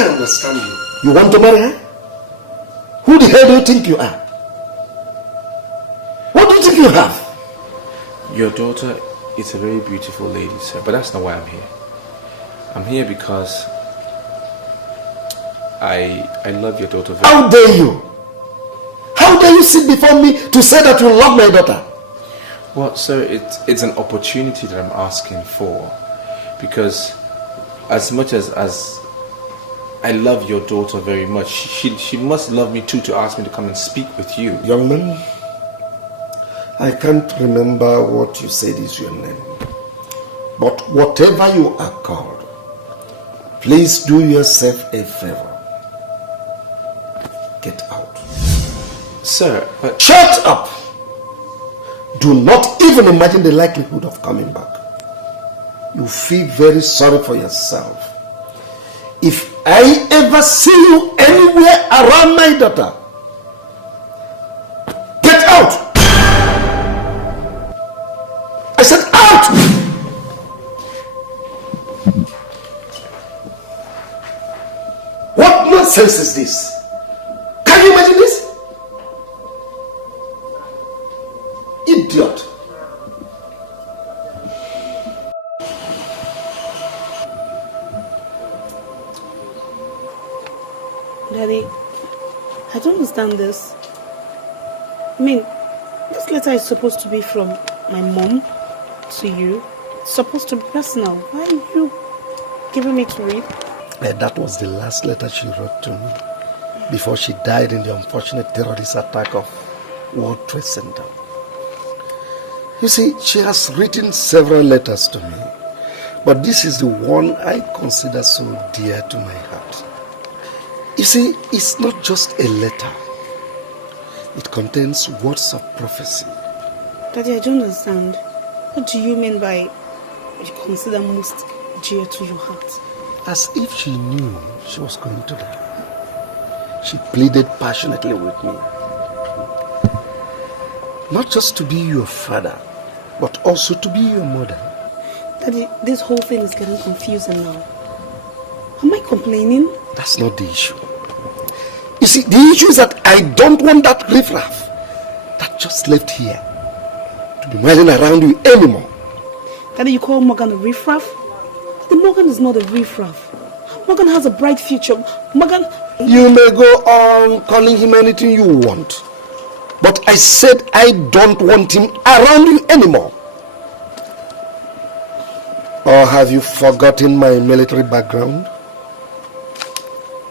don't understand you. You want to marry her? Who the hell do you think you are? What do you think you have? Your daughter is a very beautiful lady, sir, but that's not why I'm here. I'm here because I love your daughter very much. How dare you? How dare you sit before me to say that you love my daughter? Well, sir, it's an opportunity that I'm asking for, because as much as I love your daughter very much, she must love me too to ask me to come and speak with you. Young man, I can't remember what you said is your name. But whatever you are called, please do yourself a favor. Get out. Sir, but... Shut up! Do not even imagine the likelihood of coming back. You feel very sorry for yourself. If I ever see you anywhere around my daughter, get out! I said out! What nonsense is this? Can you imagine this? Idiot. Daddy, I don't understand this. I mean, this letter is supposed to be from my mom to you. It's supposed to be personal. Why are you giving me to read? That was the last letter she wrote to me before she died in the unfortunate terrorist attack of World Trade Center. You see, she has written several letters to me, but this is the one I consider so dear to my heart. You see, it's not just a letter. It contains words of prophecy. Daddy, I don't understand. What do you mean by what you consider most dear to your heart? As if she knew she was going to die. She pleaded passionately with me. Not just to be your father, but also to be your mother. Daddy, this whole thing is getting confusing now. Am I complaining? That's not the issue. You see, the issue is that I don't want that riffraff that just left here to be milling around you anymore. Daddy, you call Morgan a riffraff? The Morgan is not a riffraff. Morgan has a bright future. Morgan... You may go on calling him anything you want. But I said I don't want him around you anymore. Or have you forgotten my military background?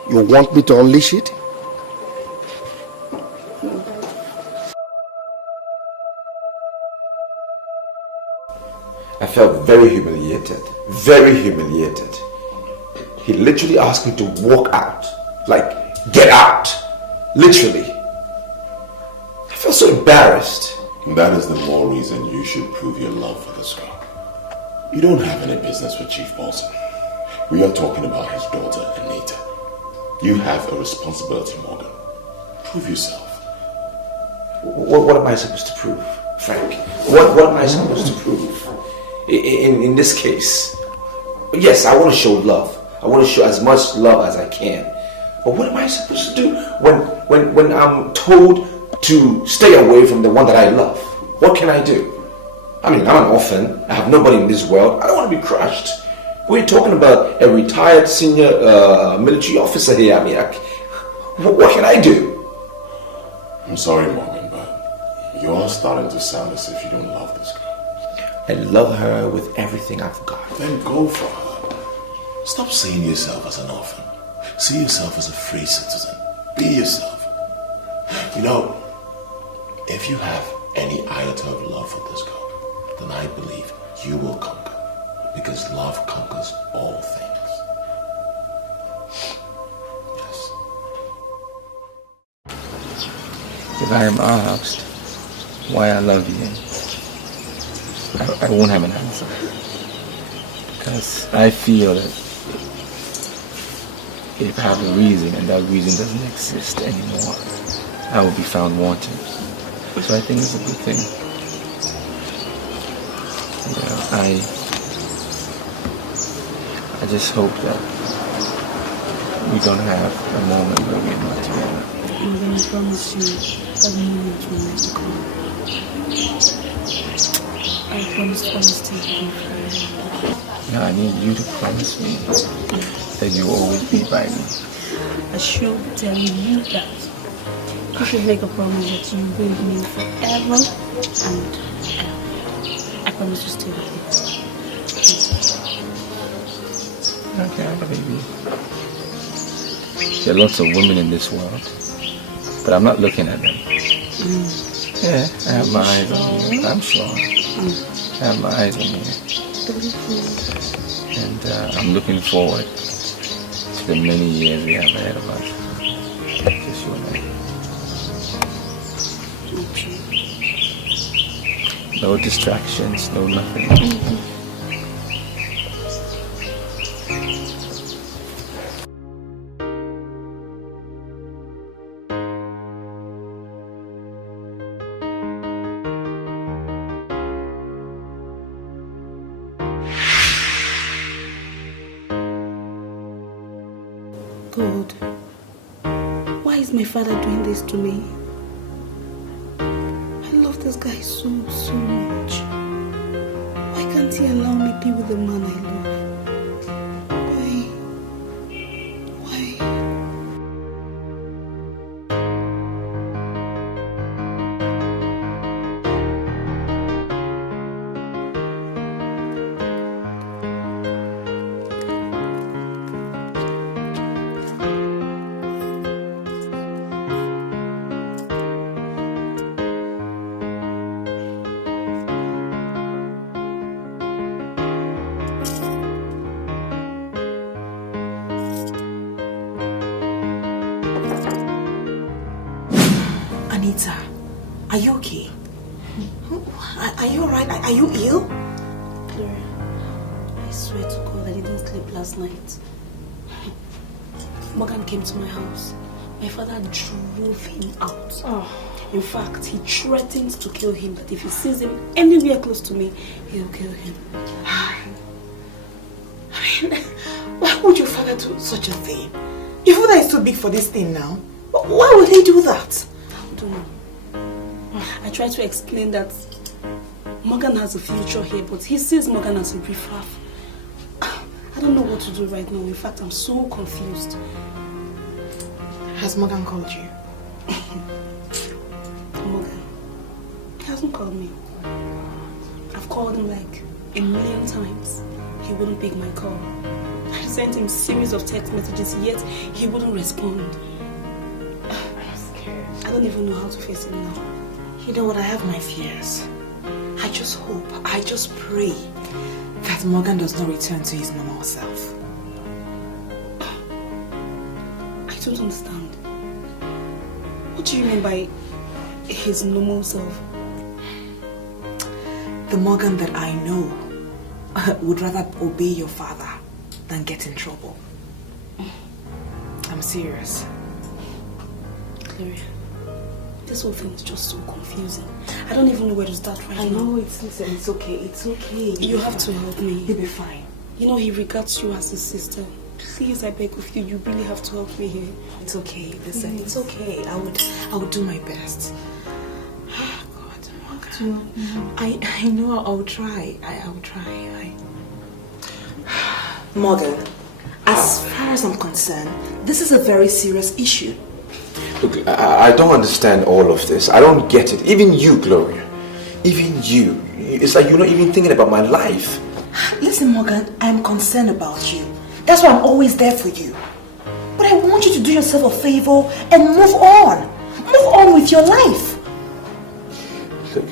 You want me to unleash it? I felt very humiliated. Very humiliated. He literally asked me to walk out. Like, get out. Literally. I felt so embarrassed. That is the more reason you should prove your love for this girl. You don't have any business with Chief Bolson. We are talking about his daughter, Anita. You have a responsibility, Morgan. Prove yourself. What am I supposed to prove, Frank? What am I supposed to prove? In this case, yes, I want to show love. I want to show as much love as I can. But what am I supposed to do when I'm told to stay away from the one that I love? What can I do? I mean, I'm an orphan. I have nobody in this world. I don't want to be crushed. We're talking about a retired senior military officer here. I mean, what can I do? I'm sorry, Morgan, but you are starting to sound as if you don't love this girl. I love her with everything I've got. Then go for her. Stop seeing yourself as an orphan. See yourself as a free citizen. Be yourself. You know, if you have any iota of love for this girl, then I believe you will conquer. Because love conquers all things. Yes. If I am asked why I love you, I won't have an answer. Because I feel that if I have a reason and that reason doesn't exist anymore, I will be found wanting. So I think it's a good thing. You know, I just hope that we don't have a moment where we're not together. I'm going to promise you that moment will never come. I promise to always stay with you forever. Yeah, I need you to promise me that you'll always be by me. I should tell you that. You should make a promise that you will be with me forever and ever. I promise to stay with you. Okay, baby. There are lots of women in this world, but I'm not looking at them. Yeah, I have my eyes on you. I'm sure. I have my eyes on you. And I'm looking forward to the many years we have ahead of us. Just you and I. No distractions, no nothing. God, why is my father doing this to me? I love this guy so much. Why can't he allow me to be with the man I love? Why? Anita, are you okay? Are you alright? Are you ill? Gloria, I swear to God I didn't sleep last night. Morgan came to my house. My father drove him out. In fact, he threatens to kill him, that if he sees him anywhere close to me, he'll kill him. I mean, why would your father do such a thing? Your father is too big for this thing now. Why would he do that? I don't know. I tried to explain that Morgan has a future here, but he sees Morgan as a riffraff. I don't know what to do right now. In fact, I'm so confused. Has Morgan called you? Morgan, he hasn't called me. I've called him like a million times. He wouldn't pick my call. I sent him a series of text messages, yet he wouldn't respond. I'm scared. I don't even know how to face him now. You know what? I have my fears. I just hope, I just pray that Morgan does not return to his normal self. I don't understand. What do you mean by his normal self? The Morgan that I know would rather obey your father than get in trouble. I'm serious. Gloria, this whole thing is just so confusing. I don't even know where to start right now. I know, it's okay, it's okay. You have to help me. You'll be fine. You know he regards you as his sister. Please, I beg of you, you really have to help me here. It's okay, listen, it's okay. I would do my best. Oh, God, Morgan. I know I'll try. I'll try. Morgan, as far as I'm concerned, this is a very serious issue. Look, I don't understand all of this. I don't get it. Even you, Gloria. Even you. It's like you're not even thinking about my life. Listen, Morgan, I'm concerned about you. That's why I'm always there for you. But I want you to do yourself a favor and move on. Move on with your life. Look,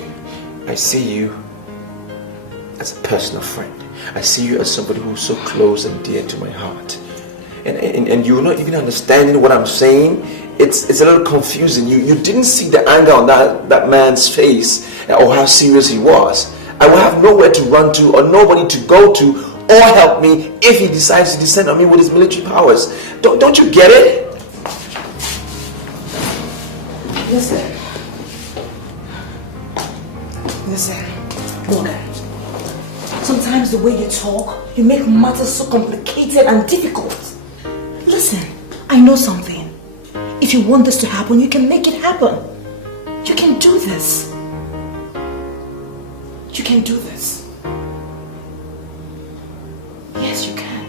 I see you as a personal friend. I see you as somebody who's so close and dear to my heart. And you're not even understanding what I'm saying. It's a little confusing. You didn't see the anger on that man's face or how serious he was. I will have nowhere to run to or nobody to go to or help me if he decides to descend on me with his military powers. Don't you get it? Listen, Morgan. Sometimes the way you talk, you make matters so complicated and difficult. Listen, I know something. If you want this to happen, you can make it happen. You can do this. You can do this. Yes, you can.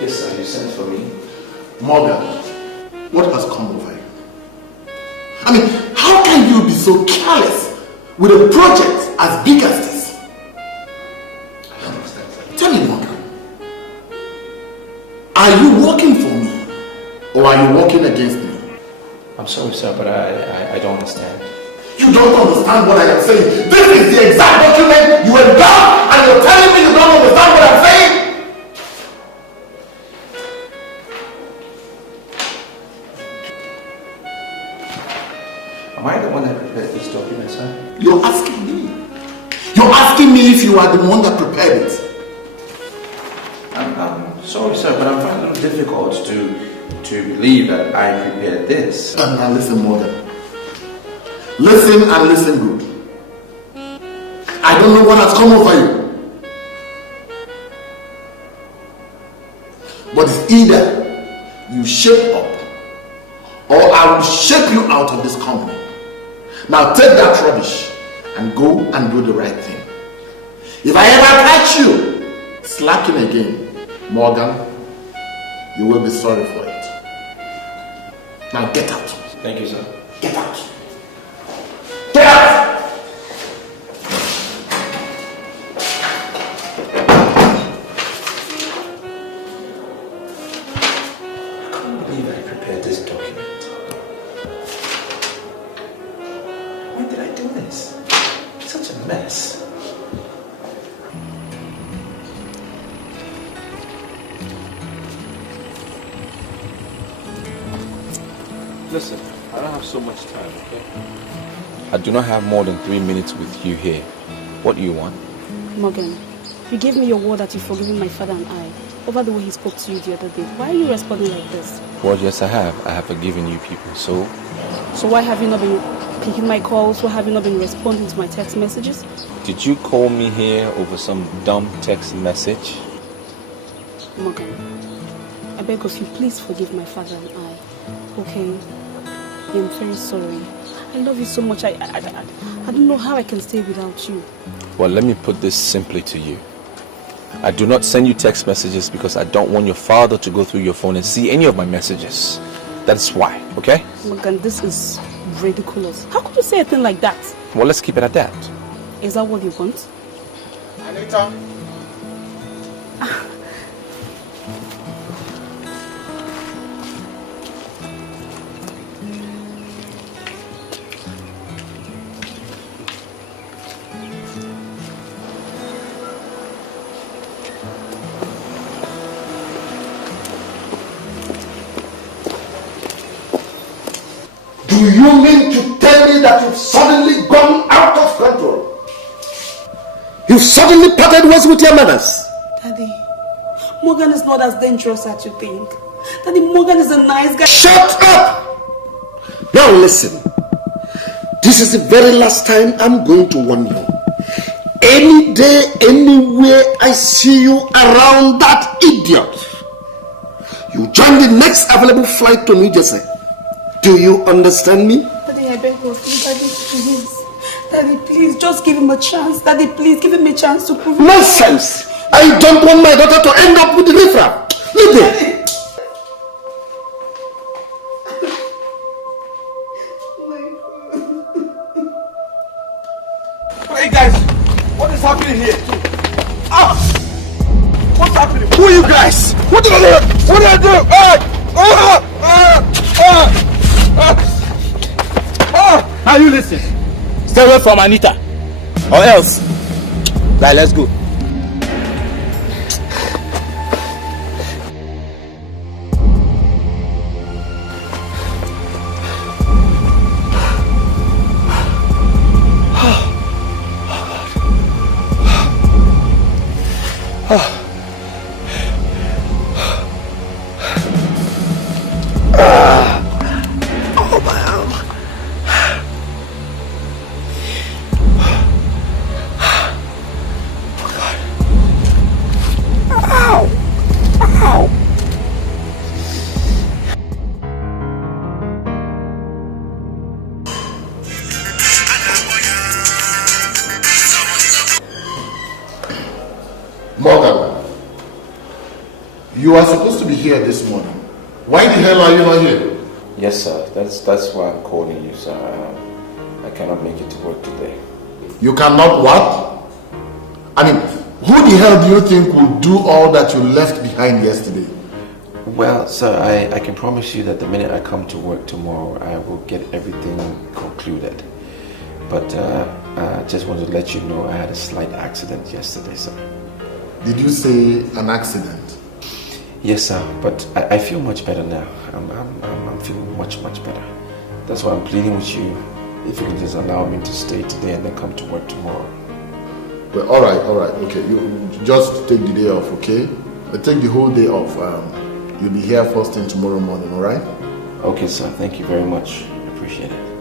Yes, sir, you sent for me. Morgan, what has come over you? I mean, how can you be so careless with a project as big as this? I don't understand, sir. Tell me, Morgan, are you working for me or are you working against me? I'm sorry, sir, but I don't understand. You don't understand what I am saying. This is the exact document you have done and you're telling me you don't understand what I'm saying? Am I the one that prepared this document, sir? You're asking me. You're asking me if you are the one that prepared it. I'm sorry, sir, but I'm finding it difficult to believe that I prepared this. Now listen, Morgan. Listen and listen good. I don't know what has come over you. But it's either you shape up or I will shape you out of this company. Now take that rubbish and go and do the right thing. If I ever catch you slacking again, Morgan, you will be sorry for it. Now get out. Thank you, sir. Get out. Get out! I can't believe I prepared this document. When did I do this? It's such a mess. Listen, I don't have so much time, okay? I do not have more than 3 minutes with you here. What do you want? Morgan, you gave me your word that you've forgiven my father and I over the way he spoke to you the other day. Why are you responding like this? Well, yes, I have. I have forgiven you people, so... So why have you not been picking my calls? Why have you not been responding to my text messages? Did you call me here over some dumb text message? Morgan, I beg of you, please forgive my father and I. Okay? I am very sorry. I love you so much. I don't know how I can stay without you. Well, let me put this simply to you. I do not send you text messages because I don't want your father to go through your phone and see any of my messages. That's why, okay? Morgan, this is ridiculous. How could you say a thing like that? Well, let's keep it at that. Is that what you want? Anita. Do you mean to tell me that you've suddenly gone out of control? You've suddenly parted ways with your manners? Daddy, Morgan is not as dangerous as you think. Daddy, Morgan is a nice guy. Shut up! Now listen. This is the very last time I'm going to warn you. Any day, anywhere I see you around that idiot, you join the next available flight to New Jersey. Do you understand me? Daddy, I beg of you, Daddy, please. Daddy, please, just give him a chance. Daddy, please, give him a chance to prove it. Nonsense! I don't want my daughter to end up with the riffraff. Leave it. Hey guys, what is happening here? What's happening? Who are you guys? What did I do? What did I do? Now you listen. Stay away from Anita. Or else. Right, let's go. You are supposed to be here this morning. Why the hell are you not here? Yes, sir. That's why I'm calling you, sir. I cannot make it to work today. You cannot what? I mean, who the hell do you think will do all that you left behind yesterday? Well, sir, I can promise you that the minute I come to work tomorrow, I will get everything concluded. But I just wanted to let you know I had a slight accident yesterday, sir. Did you say an accident? Yes, sir, but I feel much better now. I'm feeling much better. That's why I'm pleading with you, if you can just allow me to stay today and then come to work tomorrow. Well, all right, okay. You just take the day off, okay? Take the whole day off. You'll be here first thing tomorrow morning, all right? Okay, sir. Thank you very much. I appreciate it.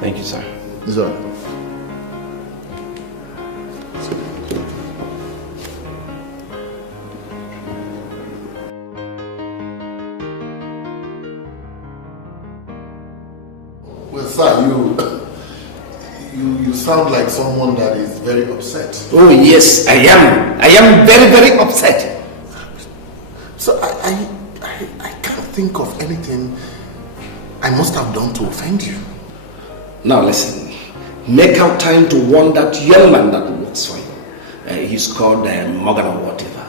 Thank you, sir. It's all right. Well, sir, you sound like someone that is very upset. Oh yes, I am. I am very upset. So I can't think of anything I must have done to offend you. Now listen, make out time to warn that young man that works for you. He's called Morgan or whatever.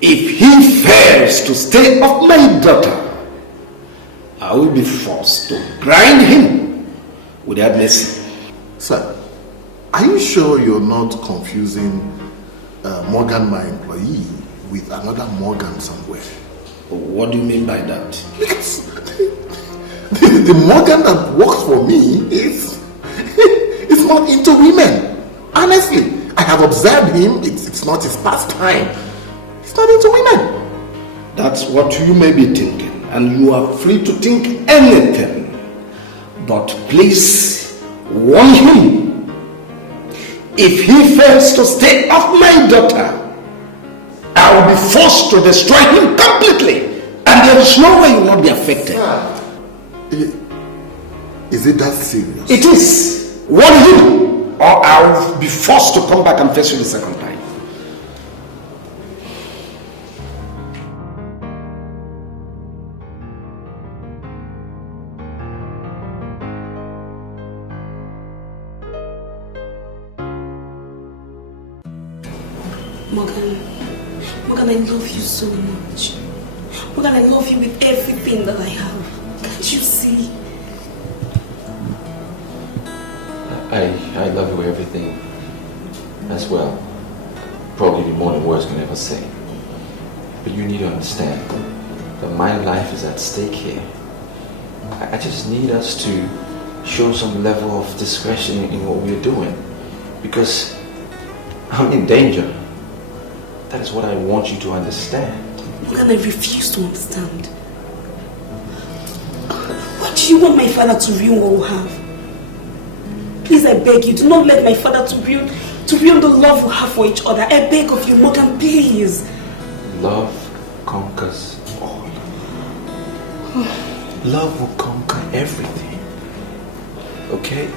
If he fails to stay off my daughter, I will be forced to grind him without mercy. Sir, are you sure you're not confusing Morgan, my employee, with another Morgan somewhere? What do you mean by that? Yes. The Morgan that works for me is not into women. Honestly, I have observed him. It's not his pastime. He's not into women. That's what you may be thinking, and you are free to think anything. But please warn him. If he fails to stay off my daughter, I will be forced to destroy him completely, and there is no way you will not be affected. Is it that serious? It is. Warn him, or I will be forced to come back and face you the second time. Morgan, I love you so much. Morgan, I love you with everything that I have. Can't you see? I love you with everything as well. Probably more than words can ever say. But you need to understand that my life is at stake here. I just need us to show some level of discretion in what we're doing. Because I'm in danger. That is what I want you to understand. Morgan, I refuse to understand. What do you want my father to ruin what we have? Please, I beg you, do not let my father to ruin the love we have for each other. I beg of you, Morgan, please. Love conquers all. Love will conquer everything. Okay?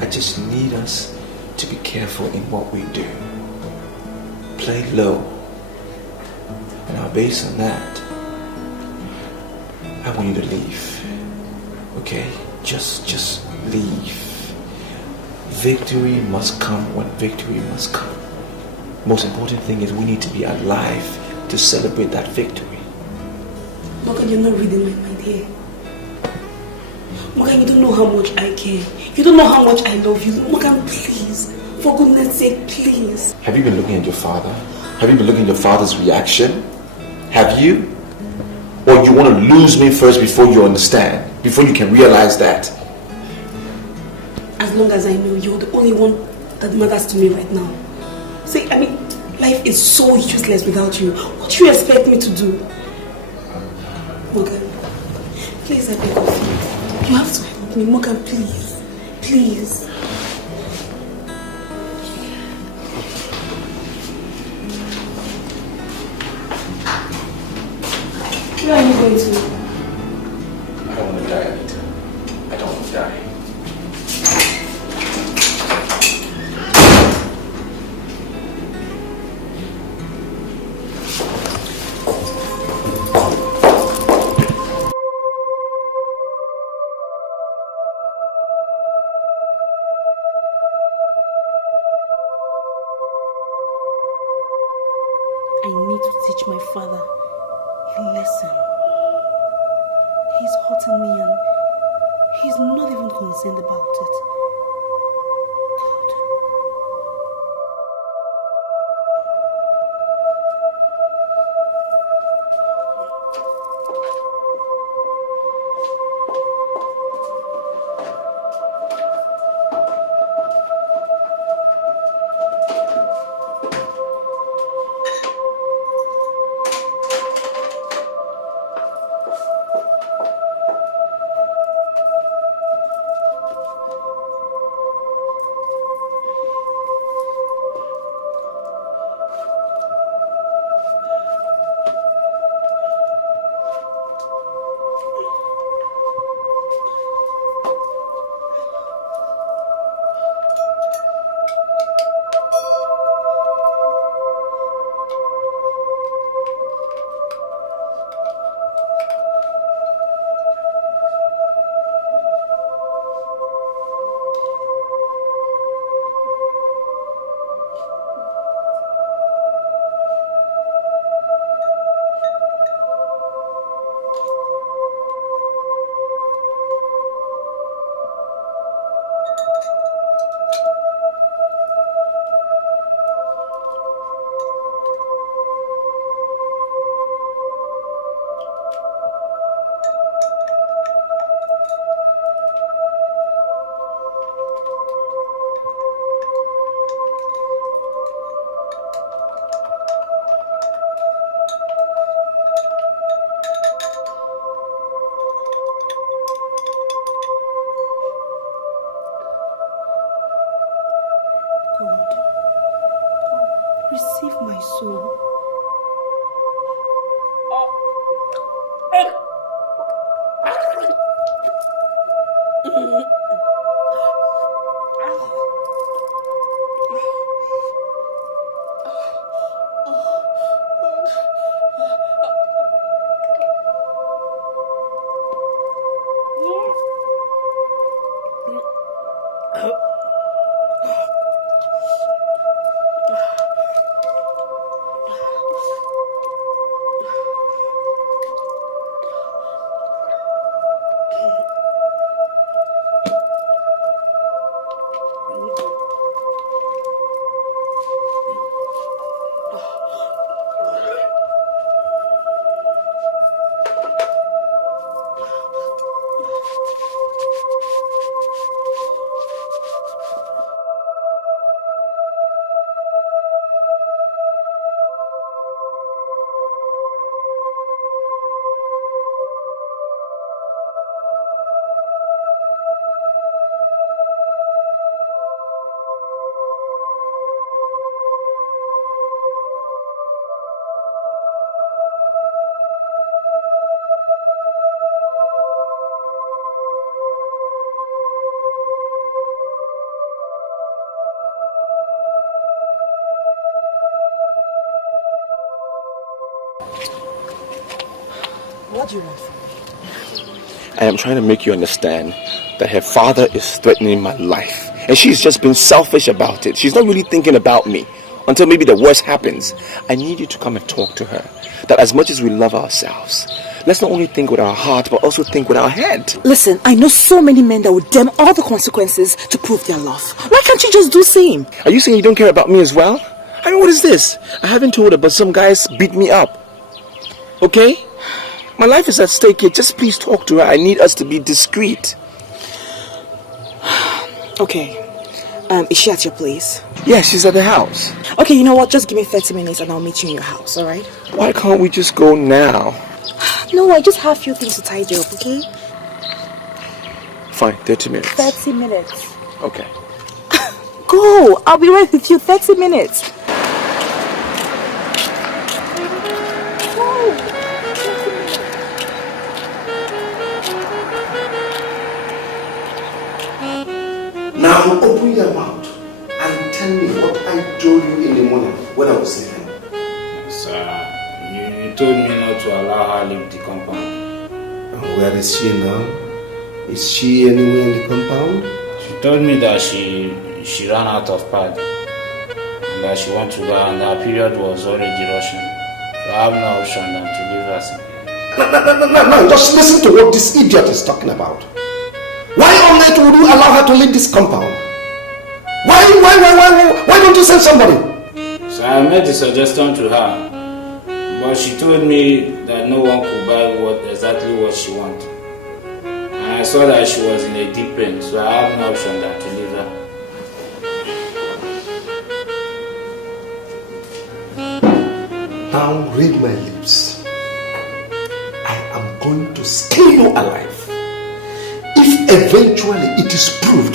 I just need us to be careful in what we do. Play low. And now based on that, I want you to leave. Okay? Just leave. Victory must come when victory must come. Most important thing is we need to be alive to celebrate that victory. Morgan, you're not reading my mind here. Morgan, you don't know how much I care. You don't know how much I love you. Morgan, please. For goodness sake, please. Have you been looking at your father? Have you been looking at your father's reaction? Have you? Or you want to lose me first before you understand? Before you can realize that? As long as I know you're the only one that matters to me right now. See, I mean, life is so useless without you. What do you expect me to do? Morgan, please, I beg of you. You have to help me. Morgan, please. Please. Where are you going to? I don't want to die, Anita. I don't want to die. Listen, he's hurting me and he's not even concerned about it. Receive my soul. What do you want from me? I am trying to make you understand that her father is threatening my life. And she's just been selfish about it. She's not really thinking about me until maybe the worst happens. I need you to come and talk to her. That as much as we love ourselves, let's not only think with our heart, but also think with our head. Listen, I know so many men that would damn all the consequences to prove their love. Why can't you just do the same? Are you saying you don't care about me as well? I mean, what is this? I haven't told her, but some guys beat me up. Okay? My life is at stake here. Just please talk to her. I need us to be discreet. Okay. Is she at your place? Yeah, she's at the house. Okay, you know what? Just give me 30 minutes and I'll meet you in your house, alright? Why can't we just go now? No, I just have a few things to tidy up, okay? Fine, 30 minutes. 30 minutes. Okay. Go! I'll be right with you. 30 minutes. Now open your mouth and tell me what I told you in the morning when I was sleeping. Sir, you told me not to allow her leave the compound. And where is she now? Is she anywhere in the compound? She told me that she ran out of pad and that she wanted to go and her period was already rushing. So I have no option than to leave her. No, just listen to what this idiot is talking about. Why on earth would you allow her to leave this compound? Why don't you send somebody? So I made the suggestion to her, but she told me that no one could buy exactly what she wanted. And I saw that she was in a deep pain, so I had no option than to leave her. Now read my lips. I am going to skin you alive. If eventually it is proved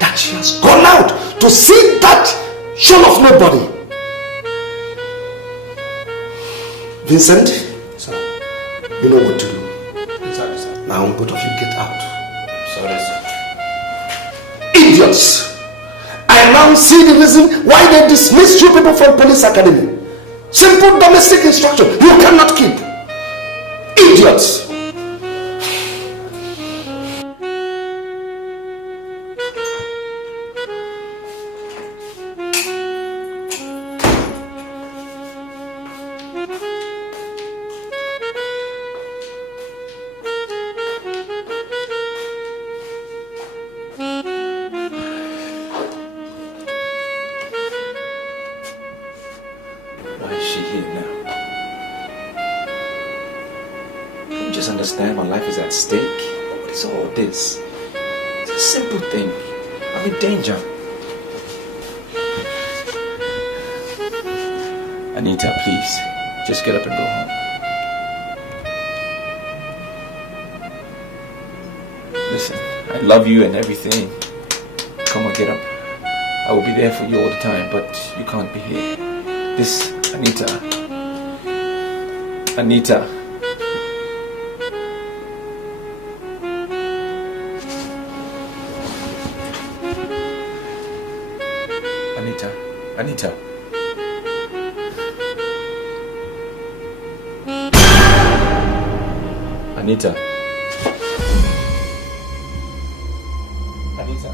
that she has gone out to see that son of nobody. Vincent, Sir. you know what to do. Sorry, sir. Now both of you get out. Sorry, sir. Idiots! I now see the reason why they dismissed you people from police academy. Simple domestic instruction you cannot keep. Idiots! Why is she here now? Don't you just understand my life is at stake? What is all this? It's a simple thing. I'm in danger. Anita, please, just get up and go home. Listen, I love you and everything. Come on, get up. I will be there for you all the time, but you can't be here. This, Anita. Anita. Anita. Anita. Anita. Anita.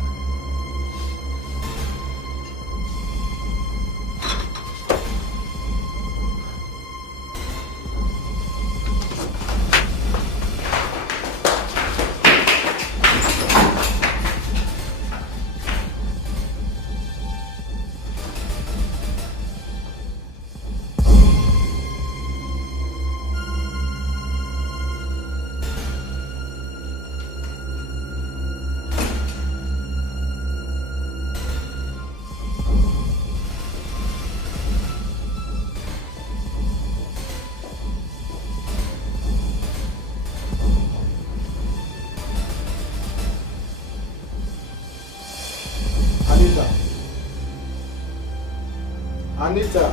Anita.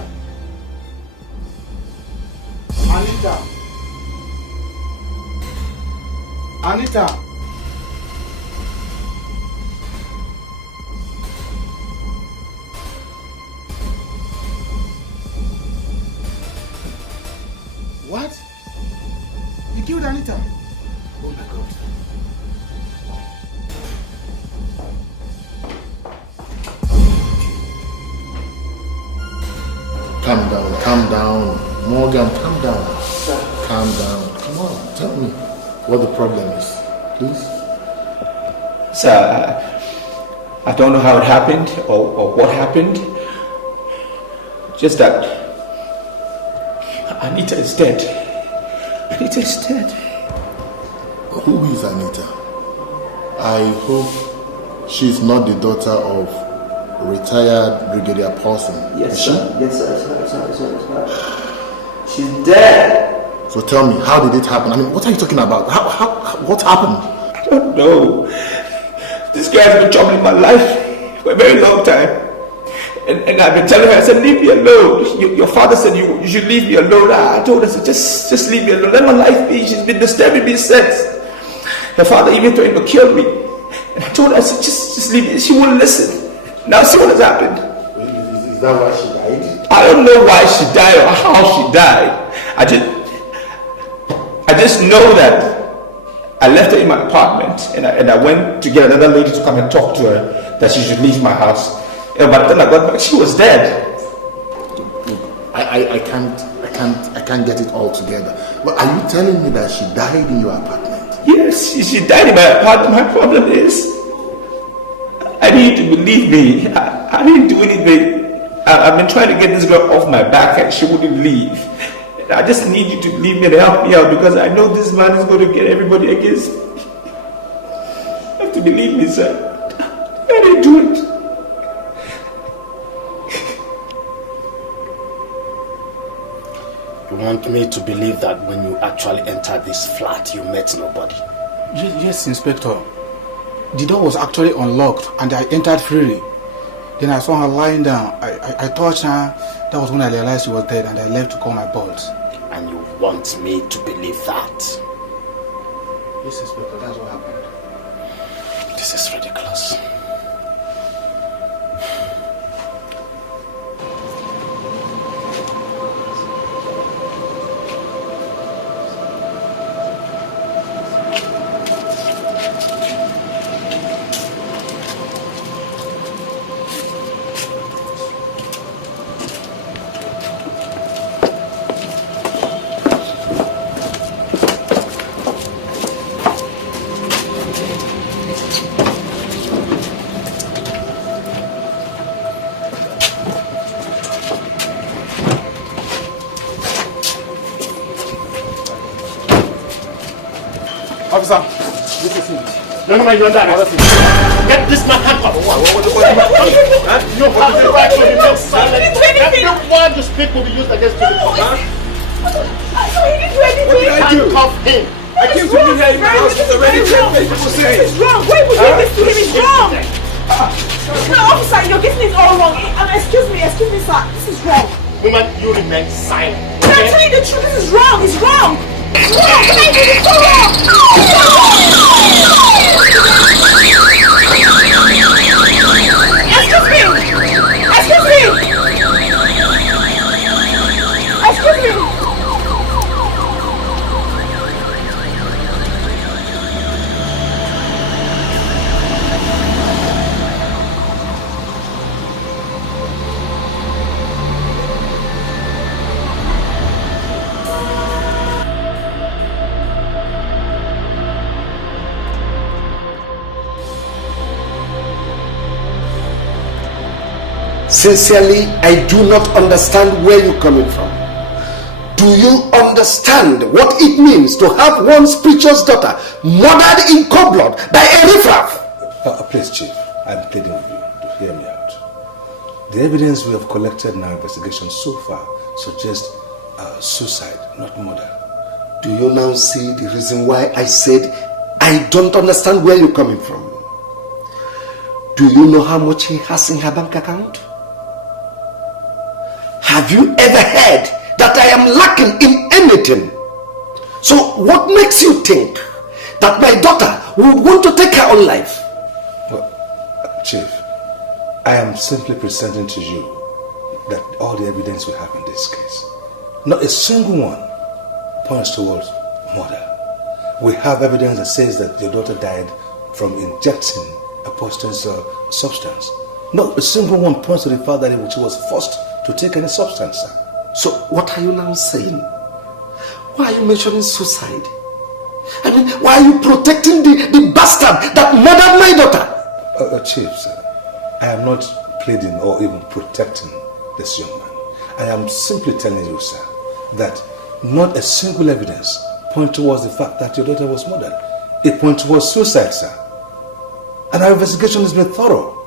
Anita. Anita. What? You killed Anita? Oh my God. Calm down. Morgan, calm down. Calm down. Come on, tell me what the problem is, please. Sir, I don't know how it happened or what happened. Just that Anita is dead. Anita is dead. Who is Anita? I hope she's not the daughter of retired Brigadier Paulson. Yes, sir. Yes, sir. She's dead. So tell me, how did it happen? I mean, what are you talking about? What happened? I don't know. This guy has been troubling my life for a very long time. And I've been telling her, I said, leave me alone. Your father said you should leave me alone. I told her, I said, just leave me alone. Let my life be. She's been disturbing me since. Her father even threatened to kill me. And I told her, I said, just leave me. She wouldn't listen. Now see what has happened. Is that why she died? I don't know why she died or how she died. I just know that I left her in my apartment and I went to get another lady to come and talk to her that she should leave my house. And by the time I got back, she was dead. I I can't get it all together. But are you telling me that she died in your apartment? Yes, she died in my apartment. My problem is, I need you to believe me. I didn't do anything. I've been trying to get this girl off my back and she wouldn't leave. I just need you to believe me and help me out because I know this man is going to get everybody against me. You have to believe me, sir. I didn't do it. You want me to believe that when you actually entered this flat, you met nobody? Yes, Inspector. The door was actually unlocked and I entered freely. Then I saw her lying down. I touched her. That was when I realized she was dead and I left to call my boss. And you want me to believe that? Yes, Inspector, that's what happened. This is ridiculous. Officer, this is him. No, you're under arrest. Get this man handcuffed. You have the right to remain silent. Everyone you speak will be used against you. No, he didn't do anything. What did I do? Handcuff him. I came to meet her in my house. It's already 10 people saying. This is wrong. Why would you do this to him? It's wrong. No, officer, you're getting it all wrong. Excuse me, sir. This is wrong. Woman, you remain silent. But I'm telling you the truth. This is wrong. It's wrong. It's wrong. Can I do this? So wrong. Excuse me. Sincerely, I do not understand where you're coming from. Do you understand what it means to have one's precious daughter murdered in cold blood by a riffraff? Please, Chief, I'm pleading with you to hear me out. The evidence we have collected in our investigation so far suggests suicide, not murder. Do you now see the reason why I said I don't understand where you're coming from? Do you know how much he has in her bank account? Have you ever heard that I am lacking in anything? So what makes you think that my daughter would want to take her own life? Well, Chief, I am simply presenting to you that all the evidence we have in this case, not a single one points towards murder. We have evidence that says that your daughter died from injecting a poisonous substance. Not a single one points to the fact that she was forced to take any substance, sir. So what are you now saying? Why are you mentioning suicide? I mean, why are you protecting the bastard that murdered my daughter? Chief, sir, I am not pleading or even protecting this young man. I am simply telling you, sir, that not a single evidence points towards the fact that your daughter was murdered. It points towards suicide, sir. And our investigation has been thorough.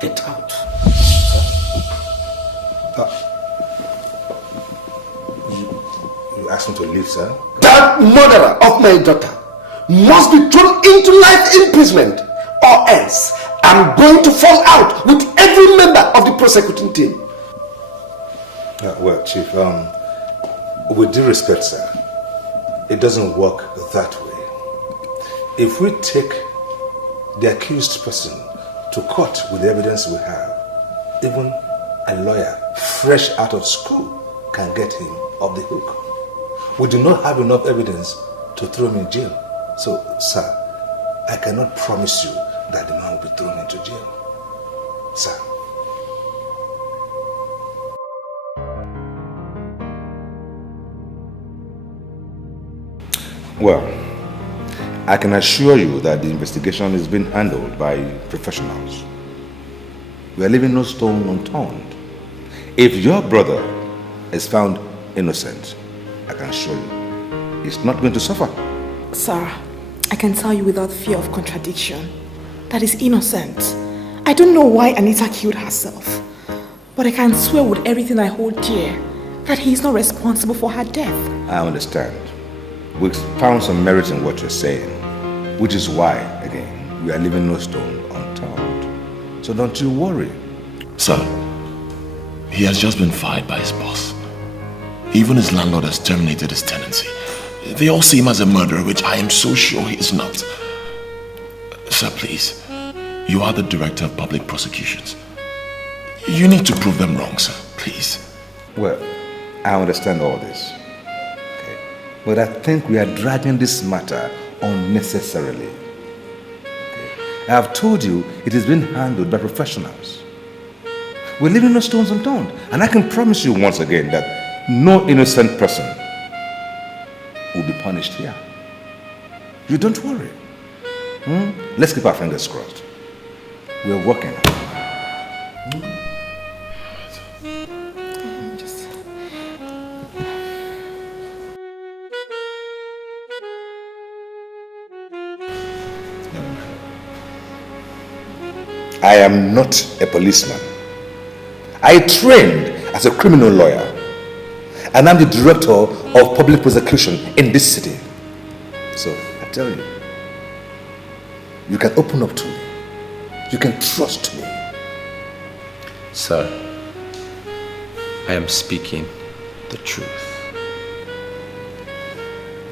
Get out. You asked me to leave, sir? That murderer of my daughter must be thrown into life imprisonment, or else I'm going to fall out with every member of the prosecuting team. Well, Chief, with due respect, sir, it doesn't work that way. If we take the accused person to court with the evidence we have, even a lawyer fresh out of school can get him off the hook. We do not have enough evidence to throw him in jail. So, sir, I cannot promise you that the man will be thrown into jail. Sir. Well, I can assure you that the investigation is being handled by professionals. We are leaving no stone unturned. If your brother is found innocent, I can assure you, he's not going to suffer. Sir, I can tell you without fear of contradiction that he's innocent. I don't know why Anita killed herself, but I can swear with everything I hold dear that he's not responsible for her death. I understand. We found some merit in what you're saying, which is why, again, we are leaving no stone unturned. So don't you worry. Sir, he has just been fired by his boss. Even his landlord has terminated his tenancy. They all see him as a murderer, which I am so sure he is not. Sir, please, you are the director of public prosecutions. You need to prove them wrong, sir, please. Well, I understand all this. Okay. But I think we are dragging this matter unnecessarily. Okay. I have told you it is being handled by professionals. We're leaving no stones unturned. And I can promise you once again that no innocent person will be punished here. You don't worry. Let's keep our fingers crossed. We're working. I am not a policeman. I trained as a criminal lawyer, and I'm the director of public prosecution in this city. So I tell you, you can open up to me. You can trust me. Sir, I am speaking the truth.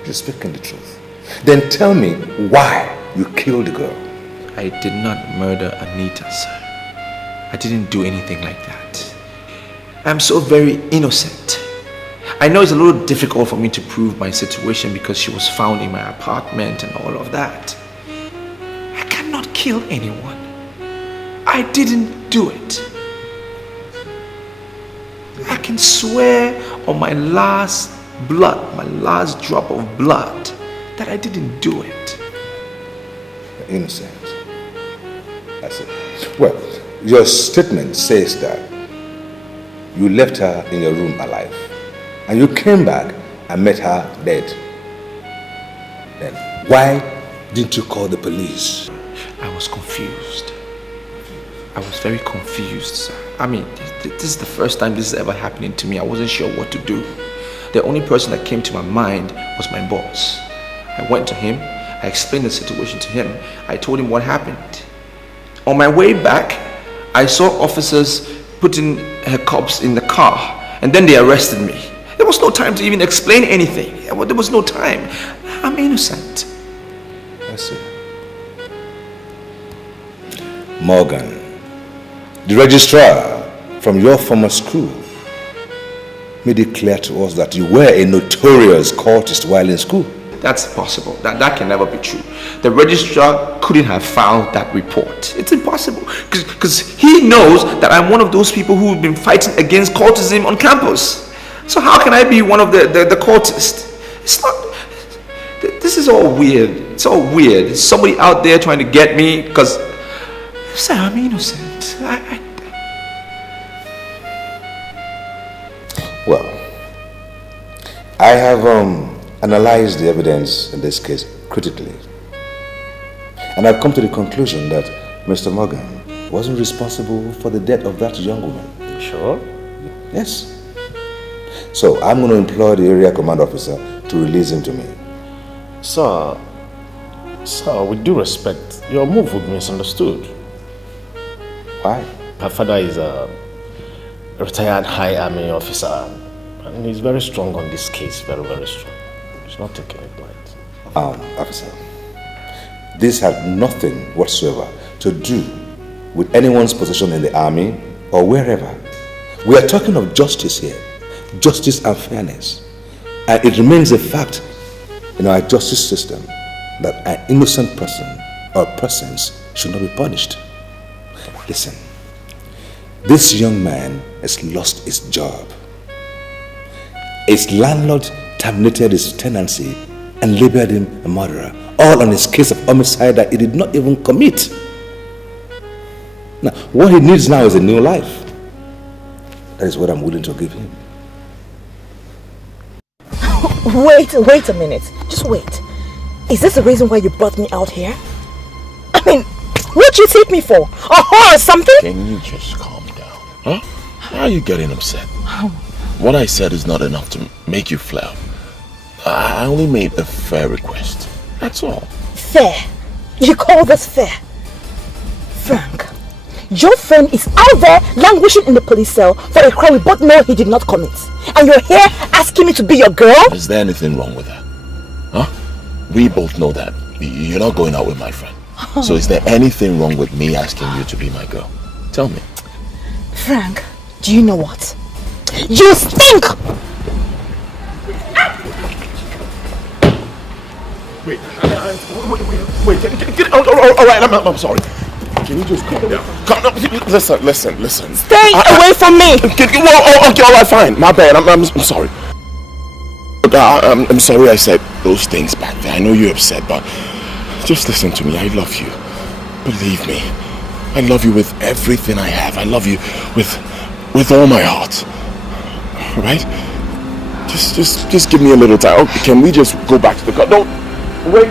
You're speaking the truth. Then tell me why you killed the girl. I did not murder Anita, sir. I didn't do anything like that. I'm so very innocent. I know it's a little difficult for me to prove my situation because she was found in my apartment and all of that. I cannot kill anyone. I didn't do it. I can swear on my last blood, my last drop of blood, that I didn't do it. You're innocent. That's it. Well, your statement says that you left her in your room alive and you came back and met her dead. Then why didn't you call the police? I was confused. I was very confused, sir. I mean, this is the first time this is ever happening to me. I wasn't sure what to do. The only person that came to my mind was my boss. I went to him. I explained the situation to him. I told him what happened. On my way back, I saw officers putting her cops in the car, and then they arrested me. There was no time to even explain anything. There was no time. I'm innocent. I see. Morgan, the registrar from your former school, made it clear to us that you were a notorious cultist while in school. That's impossible. That can never be true. The registrar couldn't have found that report. It's impossible. Because he knows that I'm one of those people who've been fighting against cultism on campus. So how can I be one of the cultists? It's not... This is all weird. It's all weird. There's somebody out there trying to get me because... Sir, I'm innocent. Well, I have analyzed the evidence in this case critically. And I've come to the conclusion that Mr. Morgan wasn't responsible for the death of that young woman. Sure? Yes. So I'm going to employ the area command officer to release him to me. Sir, with due respect, your move would be misunderstood. Why? Her father is a retired high army officer, and he's very strong on this case, very, very strong. He's not taking it light. Officer, this had nothing whatsoever to do with anyone's position in the army or wherever. We are talking of justice here, justice and fairness. And it remains a fact in our justice system that an innocent person or persons should not be punished. Listen, this young man has lost his job. His landlord terminated his tenancy and labeled him a murderer, all on his case of homicide that he did not even commit. Now, what he needs now is a new life. That is what I'm willing to give him. Wait a minute. Just wait. Is this the reason why you brought me out here? I mean, what'd you take me for? A whore or something? Can you just calm down? Huh? Why are you getting upset? What I said is not enough to make you flare. I only made a fair request. That's all. Fair? You call this fair? Frank, your friend is out there languishing in the police cell for a crime we both know he did not commit. And you're here asking me to be your girl? Is there anything wrong with that? Huh? We both know that. You're not going out with my friend. So is there anything wrong with me asking you to be my girl? Tell me. Frank, do you know what? You stink! Wait, get out. All right, I'm sorry. Can you just calm down? Listen. Stay away from me! Okay, all right, fine. My bad. I'm sorry. I'm sorry I said those things back there. I know you're upset, but just listen to me. I love you. Believe me. I love you with everything I have. I love you with all my heart. Right? Just give me a little time. Okay, can we just go back to the car? Don't wait.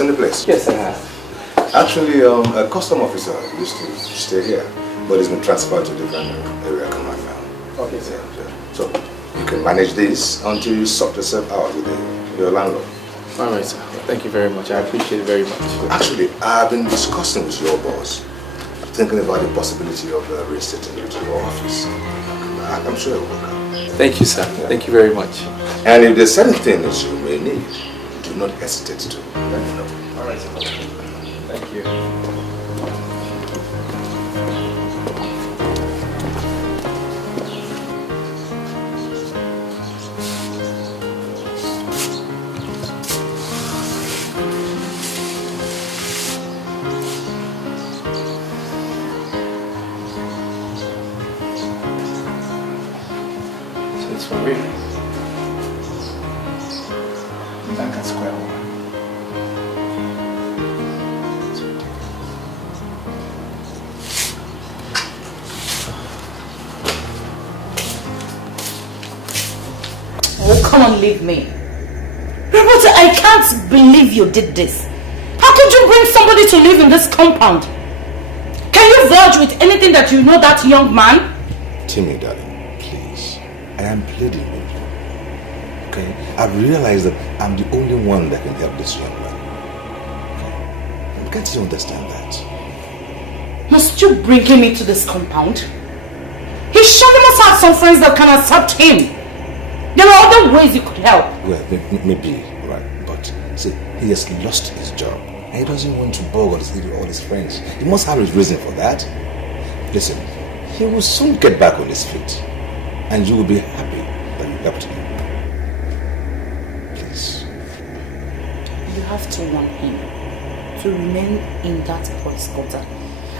In the place? Yes, I have. Actually, a custom officer used to stay here, but he's been transferred to a different area command now. Okay, sir. So, you can manage this until you sort yourself out with your landlord. All right, sir. Thank you very much. I appreciate it very much. Actually, I've been discussing with your boss, thinking about the possibility of reinstating you to your office. I'm sure it will work out. Thank you, sir. Yeah. Thank you very much. And if there's anything that you may need, do not hesitate to let me know. All right, sir. Thank you. So it's for real. Back at square one. Oh, come on, leave me. Roberta, I can't believe you did this. How could you bring somebody to live in this compound? Can you vouch with anything that you know that young man? Timmy, darling, please. I am pleading with you. Okay? I've realized that I'm the only one that can help this young man. Okay? Can't you understand that? Must you bring him into this compound? He surely must have some friends that can accept him. There are other ways you could help. Well, maybe, right. But see, he has lost his job. And he doesn't want to bug all his friends. He must have his reason for that. Listen, he will soon get back on his feet. And you will be happy that you helped him. Please. You have to warn him to remain in that boy's quarter.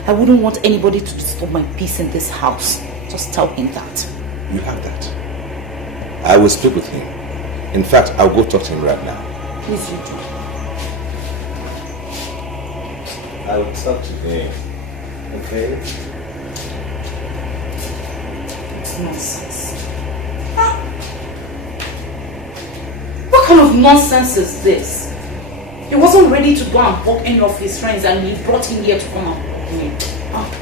I wouldn't want anybody to disturb my peace in this house. Just tell him that. You have that. I will speak with him. In fact, I'll go talk to him right now. Please, you do. I will talk to him. Okay? this nonsense? Huh? What kind of nonsense is this? He wasn't ready to go and walk any of his friends and he brought him here to come up with me. Huh?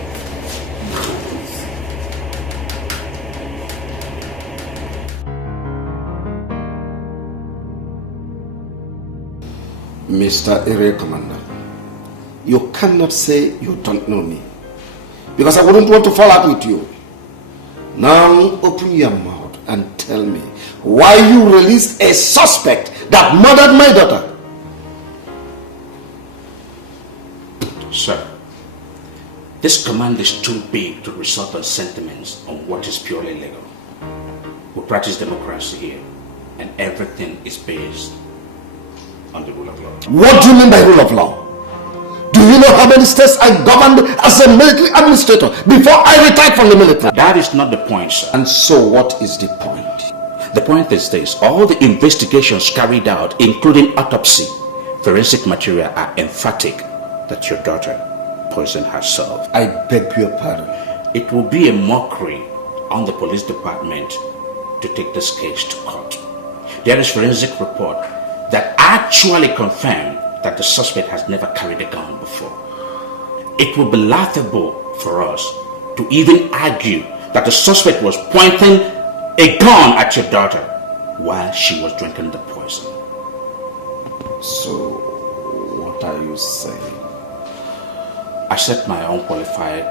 Mr. Area Commander, you cannot say you don't know me, because I wouldn't want to fall out with you. Now open your mouth and tell me why you released a suspect that murdered my daughter. Sir, this command is too big to resort on sentiments on what is purely legal. We practice democracy here, and everything is based on the rule of law. What do you mean by rule of law? Do you know how many states I governed as a military administrator before I retired from the military? That is not the point, sir. And so what is the point? The point is this: all the investigations carried out, including autopsy, forensic material, are emphatic that your daughter poisoned herself. I beg your pardon. It will be a mockery on the police department to take this case to court. There is forensic report that actually confirmed that the suspect has never carried a gun before. It would be laughable for us to even argue that the suspect was pointing a gun at your daughter while she was drinking the poison. So, what are you saying? I accept my unqualified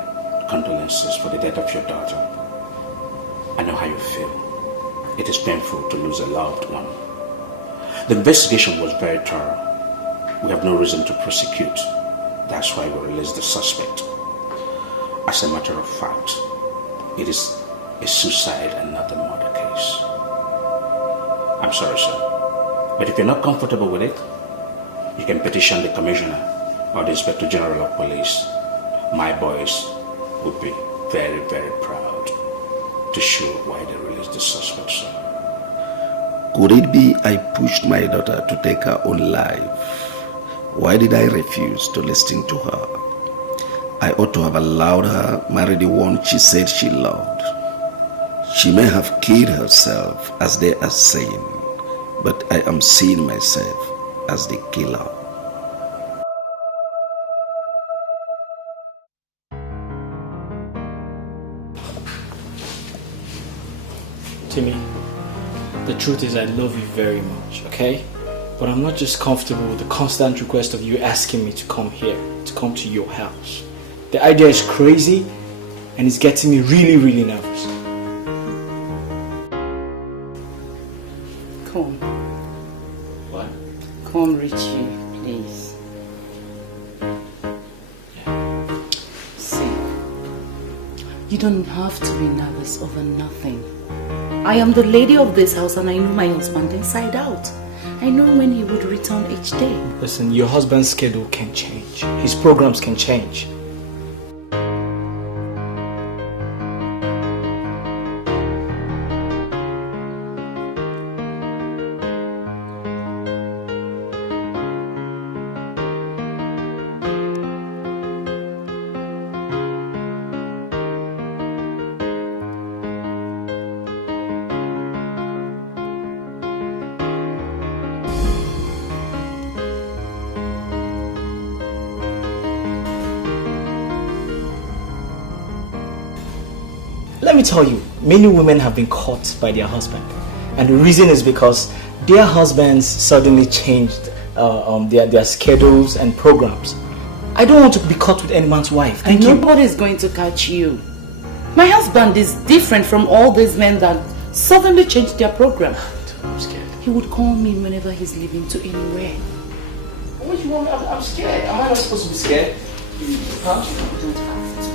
condolences for the death of your daughter. I know how you feel. It is painful to lose a loved one. The investigation was very thorough. We have no reason to prosecute. That's why we released the suspect. As a matter of fact, it is a suicide and not a murder case. I'm sorry, sir. But if you're not comfortable with it, you can petition the commissioner or the inspector general of police. My boys would be very, very proud to show why they released the suspect, sir. Could it be I pushed my daughter to take her own life? Why did I refuse to listen to her? I ought to have allowed her marry the one she said she loved. She may have killed herself, as they are saying, but I am seeing myself as the killer. Timmy, the truth is I love you very much, okay? But I'm not just comfortable with the constant request of you asking me to come here, to come to your house. The idea is crazy and it's getting me really, really nervous. Come. What? Come, Richie, please. Yeah. See, you don't have to be nervous over nothing. I am the lady of this house and I know my husband inside out. I know when he would return each day. Listen, your husband's schedule can change. His programs can change. Let me tell you, many women have been caught by their husband. And the reason is because their husbands suddenly changed their schedules and programs. I don't want to be caught with any man's wife. Thank you. Nobody's going to catch you. My husband is different from all these men that suddenly changed their program. I'm scared. He would call me whenever he's leaving to anywhere. What do you want? I'm scared. Am I not supposed to be scared? Huh? You don't have to.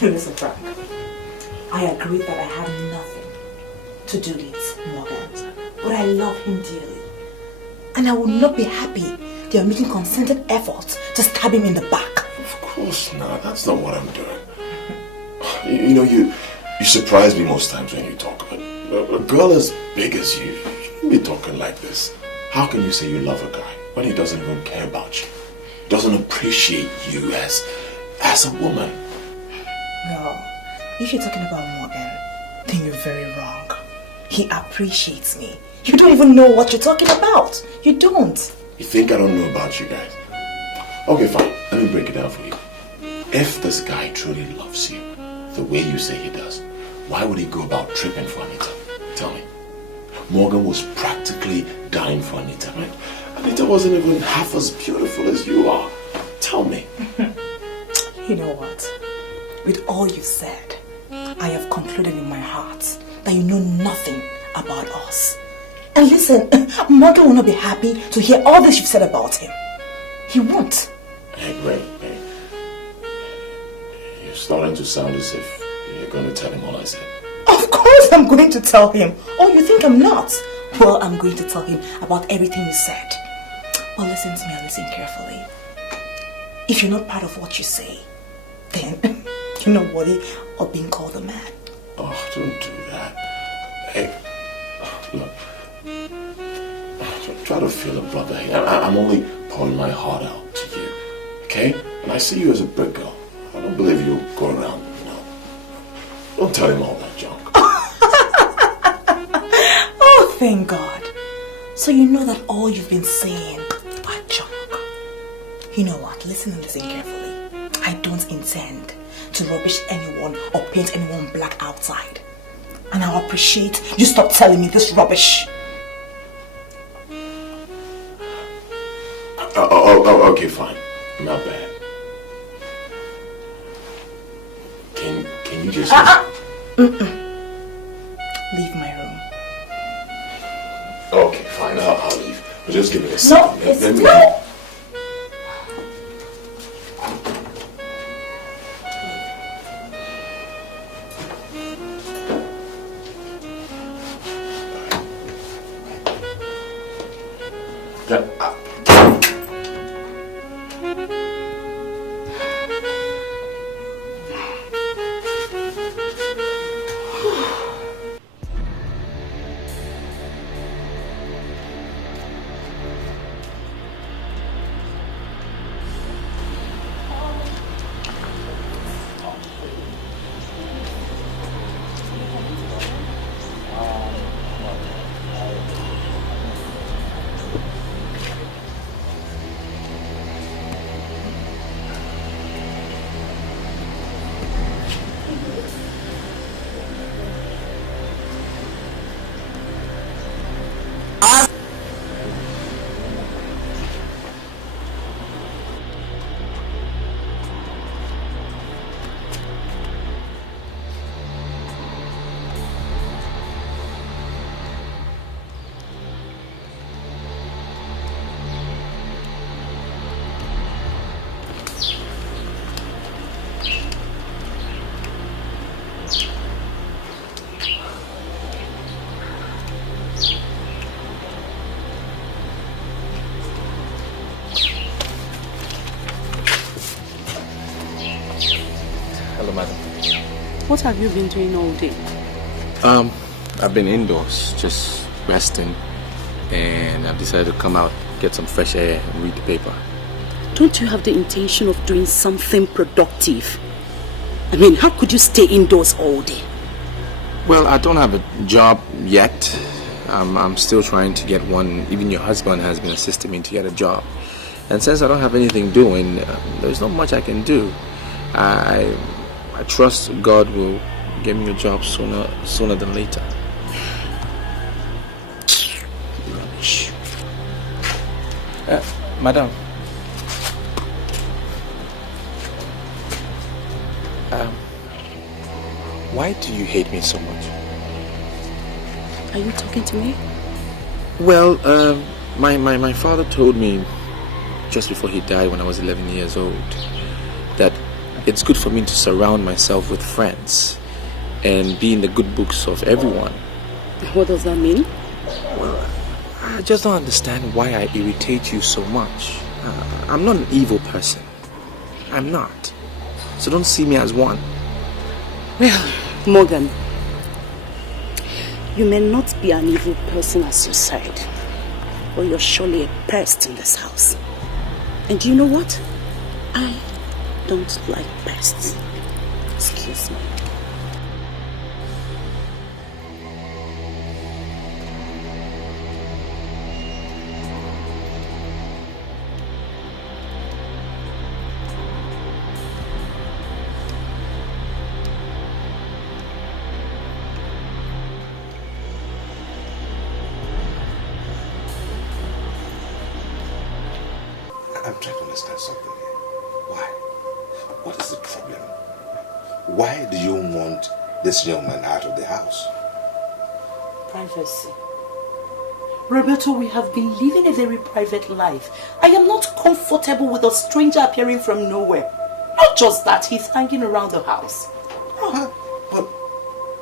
Listen, Frank. I agree that I have nothing to do with Morgan, but I love him dearly. And I would not be happy they are making concerted efforts to stab him in the back. Of course not. That's not what I'm doing. You know, you surprise me most times when you talk, but a girl as big as you shouldn't be talking like this. How can you say you love a guy when he doesn't even care about you? Doesn't appreciate you as a woman? No, if you're talking about Morgan, then you're very wrong. He appreciates me. You don't even know what you're talking about. You don't. You think I don't know about you guys? Okay, fine. Let me break it down for you. If this guy truly loves you the way you say he does, why would he go about tripping for Anita? Tell me. Morgan was practically dying for Anita, right? Anita wasn't even half as beautiful as you are. Tell me. You know what? With all you've said, I have concluded in my heart that you know nothing about us. And listen, Morgan will not be happy to hear all this you've said about him. He won't. Hey, wait. You're starting to sound as if you're going to tell him all I said. Of course I'm going to tell him. Oh, you think I'm not? Well, I'm going to tell him about everything you said. Well, listen to me and listen carefully. If you're not part of what you say, then you're not worthy of being called a man. Oh, don't do that. Hey, look. Try to feel a brother here. I'm only pouring my heart out to you, okay? And I see you as a big girl. I don't believe you'll go around, Don't tell him all that junk. Oh, thank God. So you know that all you've been saying are junk. You know what? Listen and listen carefully. I don't intend to rubbish anyone or paint anyone black outside. And I'll appreciate you stop telling me this rubbish. Okay, fine. Not bad. Can you just... Leave my room. Okay, fine. I'll leave. But just give me a second. No, it's no. Hello, madam. What have you been doing all day? I've been indoors, just resting, and I've decided to come out, get some fresh air, and read the paper. Don't you have the intention of doing something productive? I mean, how could you stay indoors all day? Well, I don't have a job yet. I'm still trying to get one. Even your husband has been assisting me to get a job. And since I don't have anything doing, there's not much I can do. I trust God will get me a job sooner than later. Rubbish. Madam. Why do you hate me so much? Are you talking to me? Well, my father told me just before he died when I was 11 years old that it's good for me to surround myself with friends and be in the good books of everyone. What does that mean? Well, I just don't understand why I irritate you so much. I'm not an evil person. I'm not. So don't see me as one. Well, Morgan, you may not be an evil person as you said, but you're surely a pest in this house. And you know what? I don't like pests. Excuse me. I'm trying to understand something here. Why? What is the problem? Why do you want this young man out of the house? Privacy. Roberto, we have been living a very private life. I am not comfortable with a stranger appearing from nowhere. Not just that, he's hanging around the house. But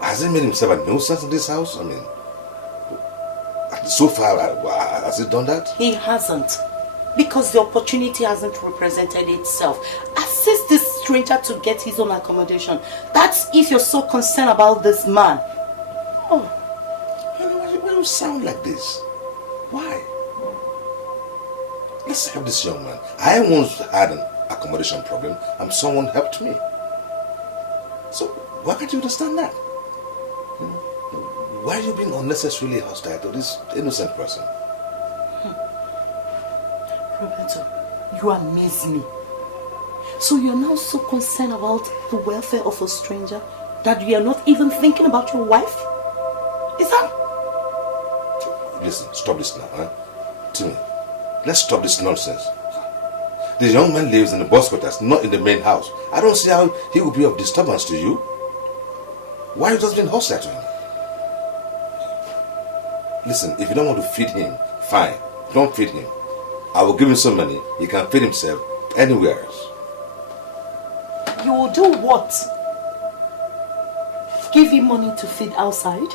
has he made himself a nuisance in this house? I mean, so far, has he done that? He hasn't. Because the opportunity hasn't represented itself. Assist this stranger to get his own accommodation. That's if you're so concerned about this man. Oh, why do you sound like this? Why? Let's help this young man. I once had an accommodation problem and someone helped me. So why can't you understand that? Why are you being unnecessarily hostile to this innocent person? Roberto, you amaze me. So you're now so concerned about the welfare of a stranger that you are not even thinking about your wife? Is that... Listen, stop this now, huh? Timmy, let's stop this nonsense. The young man lives in the boss quarters, not in the main house. I don't see how he would be of disturbance to you. Why are you just being hostile to him? Listen, if you don't want to feed him, fine. Don't feed him. I will give him some money. He can feed himself anywhere else. You will do what? Give him money to feed outside?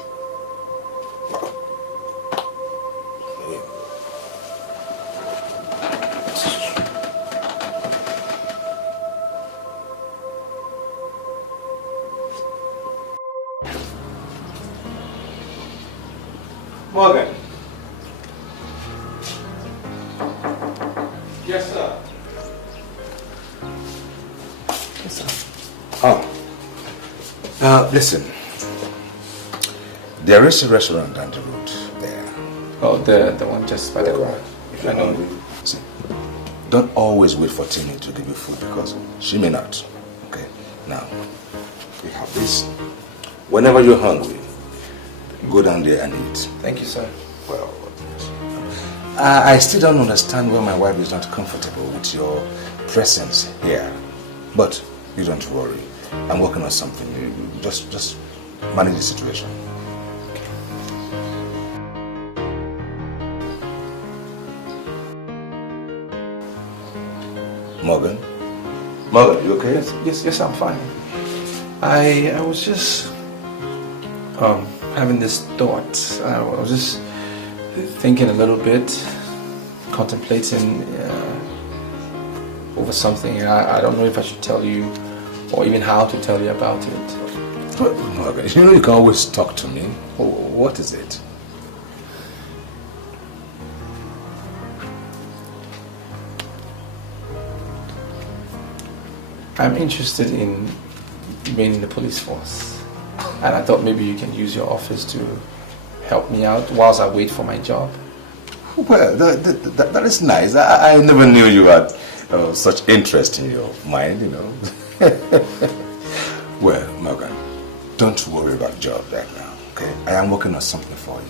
Morgan. Yes, sir. Yes, sir. Listen. There is a restaurant down the road there. Oh, the one just by the car. If you're hungry, see, don't always wait for Timmy to give you food because she may not. Okay? Now, we have this. Whenever you're hungry, go down there and eat. Thank you, sir. Well, I still don't understand why my wife is not comfortable with your presence here. But you don't worry. I'm working on something. You just manage the situation. Morgan? Morgan, you okay? Yes, I'm fine. I was just having this thought. I was just thinking a little bit, contemplating over something. I don't know if I should tell you or even how to tell you about it. But Morgan, you know you can always talk to me. What is it? I'm interested in being in the police force, and I thought maybe you can use your office to help me out whilst I wait for my job. Well, that is nice. I never knew you had such interest in your mind, you know. Well, Morgan, don't worry about job right now, okay? I am working on something for you.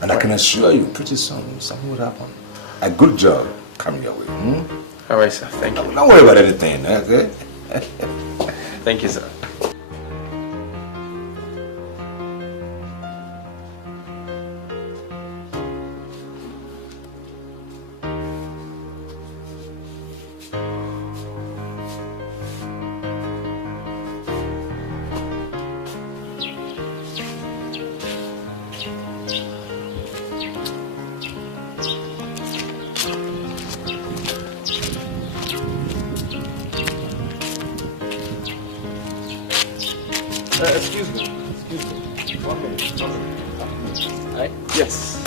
And I can assure you, pretty soon, something will happen. A good job coming your way. All right, sir. Thank you. Don't worry about anything, okay? Thank you, sir. Excuse me. 1 minute. Hi. Yes.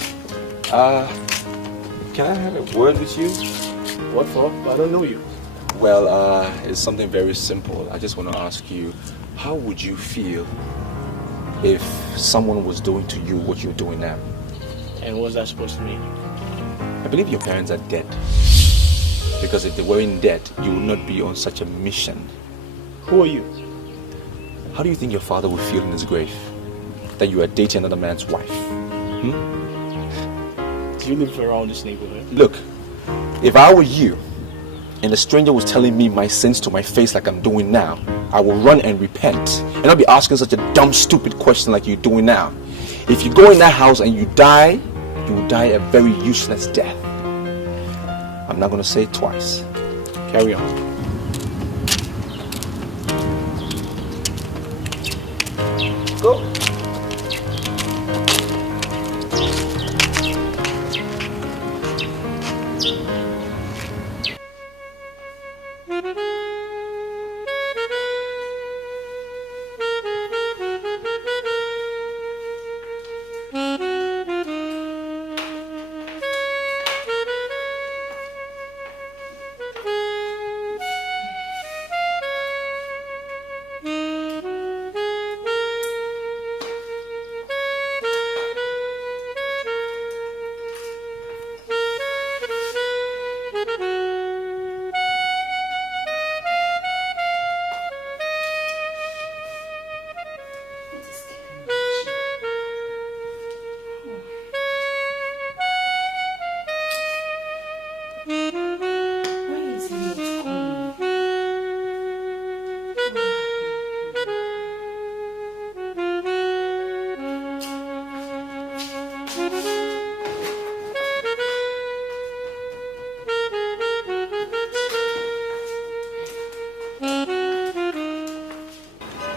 Can I have a word with you? What for? I don't know you. Well, it's something very simple. I just want to ask you, how would you feel if someone was doing to you what you're doing now? And what's that supposed to mean? I believe your parents are dead. Because if they weren't dead, you would not be on such a mission. Who are you? How do you think your father would feel in his grave? That you are dating another man's wife? Hmm? Do you live around this neighborhood? Look, if I were you, and a stranger was telling me my sins to my face like I'm doing now, I will run and repent. And not be asking such a dumb, stupid question like you're doing now. If you go in that house and you die, you will die a very useless death. I'm not going to say it twice. Carry on. Go.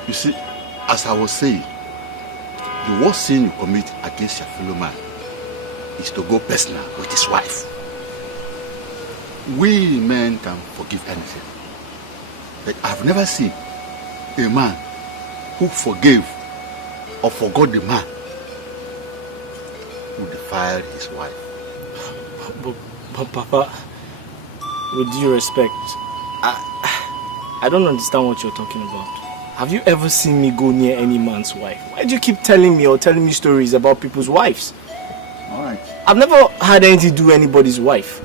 You see, as I was saying, the worst sin you commit against your fellow man is to go personal with his wife. We men can forgive anything, but I've never seen a man who forgave or forgot the man who defiled his wife. But Papa, with due respect, I don't understand what you're talking about. Have you ever seen me go near any man's wife? Why do you keep telling me stories about people's wives? Alright. I've never had anything to do with anybody's wife.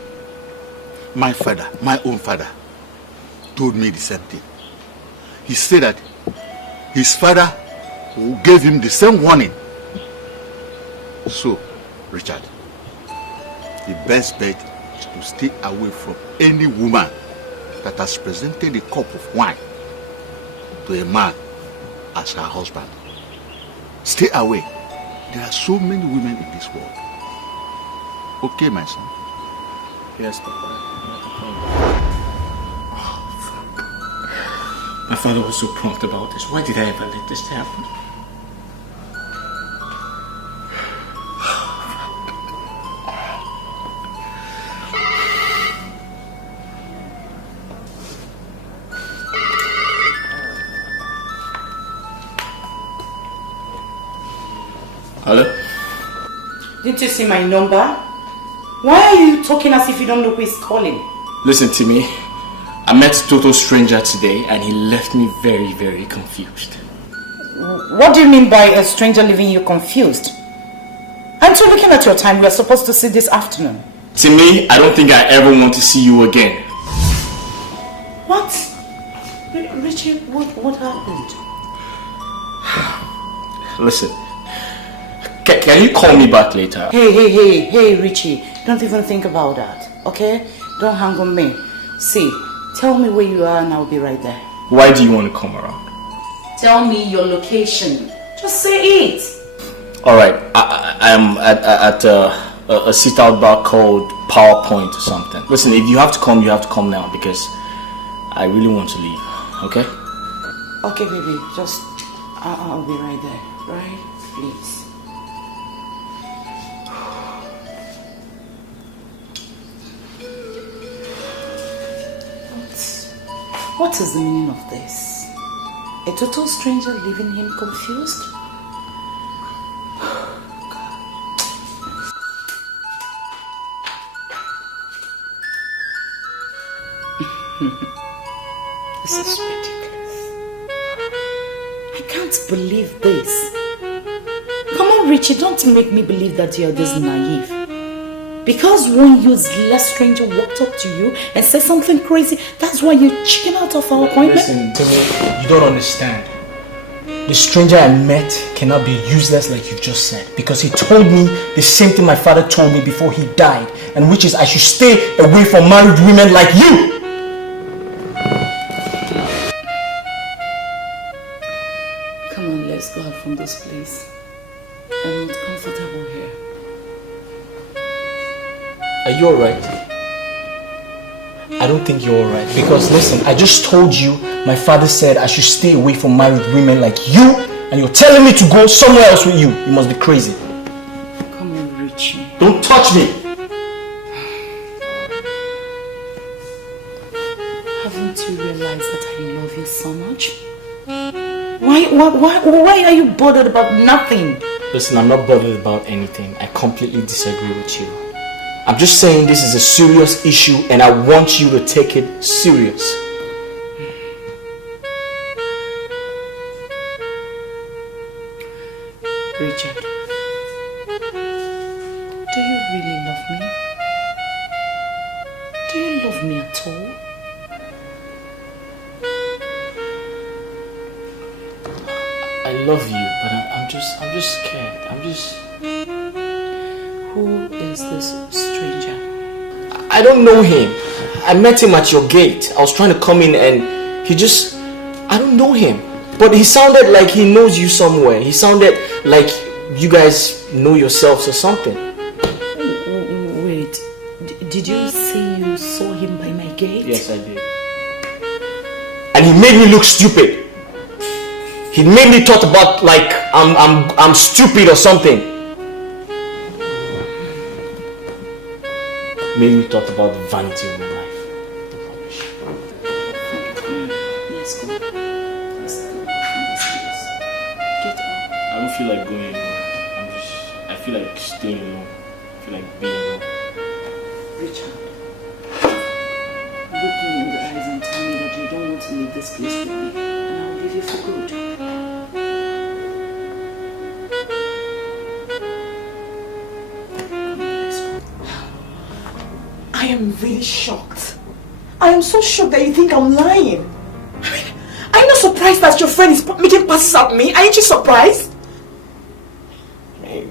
My father, my own father, told me the same thing. He said that his father gave him the same warning. So, Richard, the best bet is to stay away from any woman that has presented a cup of wine to a man as her husband. Stay away. There are so many women in this world. Okay, my son? Yes, Papa. My father was so prompt about this. Why did I ever let this happen? Hello? Didn't you see my number? Why are you talking as if you don't know who is calling? Listen to me. I met a total stranger today and he left me very, very confused. What do you mean by a stranger leaving you confused? I'm still looking at your time. We are supposed to see this afternoon. To me, I don't think I ever want to see you again. What? Richie, what happened? Listen. Can you call me back later? Hey, Richie. Don't even think about that, okay? Don't hang on me. See, tell me where you are and I'll be right there. Why do you want to come around? Tell me your location. Just say it. Alright, I'm at a sit-out bar called PowerPoint or something. Listen, if you have to come now because I really want to leave, okay? Okay, baby, just, I'll be right there, right? Please. What is the meaning of this? A total stranger leaving him confused? This is ridiculous. I can't believe this. Come on, Richie, don't make me believe that you're this naive. Because one useless stranger walked up to you and said something crazy, that's why you chicken out of our appointment? Listen, Timmy, you don't understand. The stranger I met cannot be useless like you just said, because he told me the same thing my father told me before he died, and which is I should stay away from married women like you. Come on, let's go out from this place. I'm not comfortable here. Are you alright? I don't think you're alright, because listen, I just told you my father said I should stay away from married women like you, and you're telling me to go somewhere else with you. You must be crazy. Come on, Richie. Don't touch me! Haven't you realized that I love you so much? Why are you bothered about nothing? Listen, I'm not bothered about anything. I completely disagree with you. I'm just saying this is a serious issue and I want you to take it serious. Richard, do you really love me? Do you love me at all? I love you, but I'm just scared. Who is this stranger? I don't know him. I met him at your gate. I was trying to come in and I don't know him. But he sounded like he knows you somewhere. He sounded like you guys know yourselves or something. Wait, did you say you saw him by my gate? Yes, I did. And he made me look stupid. He made me thought about like I'm stupid or something. Made me thought about the vanity of my life. Let's go. Get up. I don't feel like going anywhere. I feel like staying alone. I feel like being alone. Richard, look me in the eyes and tell me that you don't want to leave this place with me, and I'll leave you for good. I am really shocked. I am so shocked that you think I'm lying. I mean, are you not surprised that your friend is making passes at me? Aren't you surprised? Hey,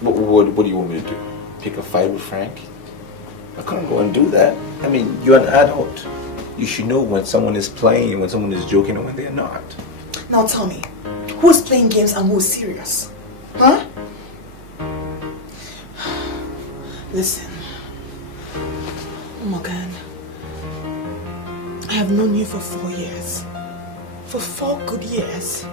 what do you want me to do? Pick a fight with Frank? I can't go and do that. I mean, you're an adult. You should know when someone is playing, when someone is joking, and when they're not. Now tell me, who's playing games and who's serious? Huh? Listen, Morgan, I have known you for 4 years. For 4 good years.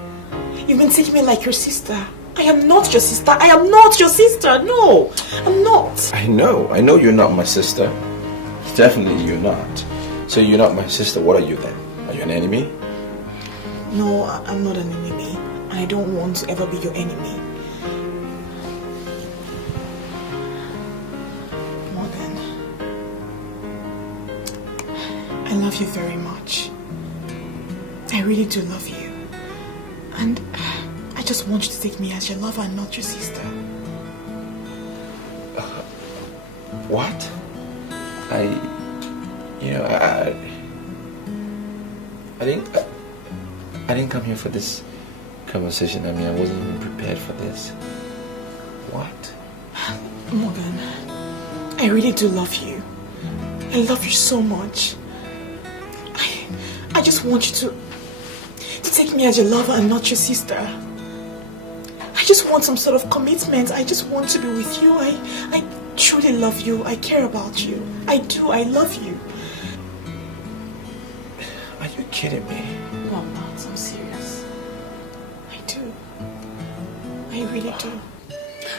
You've been taking me like your sister. I am not your sister. I am not your sister. No, I'm not. I know you're not my sister. Definitely you're not. So you're not my sister, what are you then? Are you an enemy? No, I'm not an enemy. And I don't want to ever be your enemy. I love you very much. I really do love you. And I just want you to take me as your lover and not your sister. What? I didn't come here for this conversation. I mean, I wasn't even prepared for this. What? Morgan, I really do love you. I love you so much. I just want you to take me as your lover and not your sister. I just want some sort of commitment. I just want to be with you. I truly love you. I care about you. I do. I love you. Are you kidding me? No, I'm not. I'm serious. I do. I really do.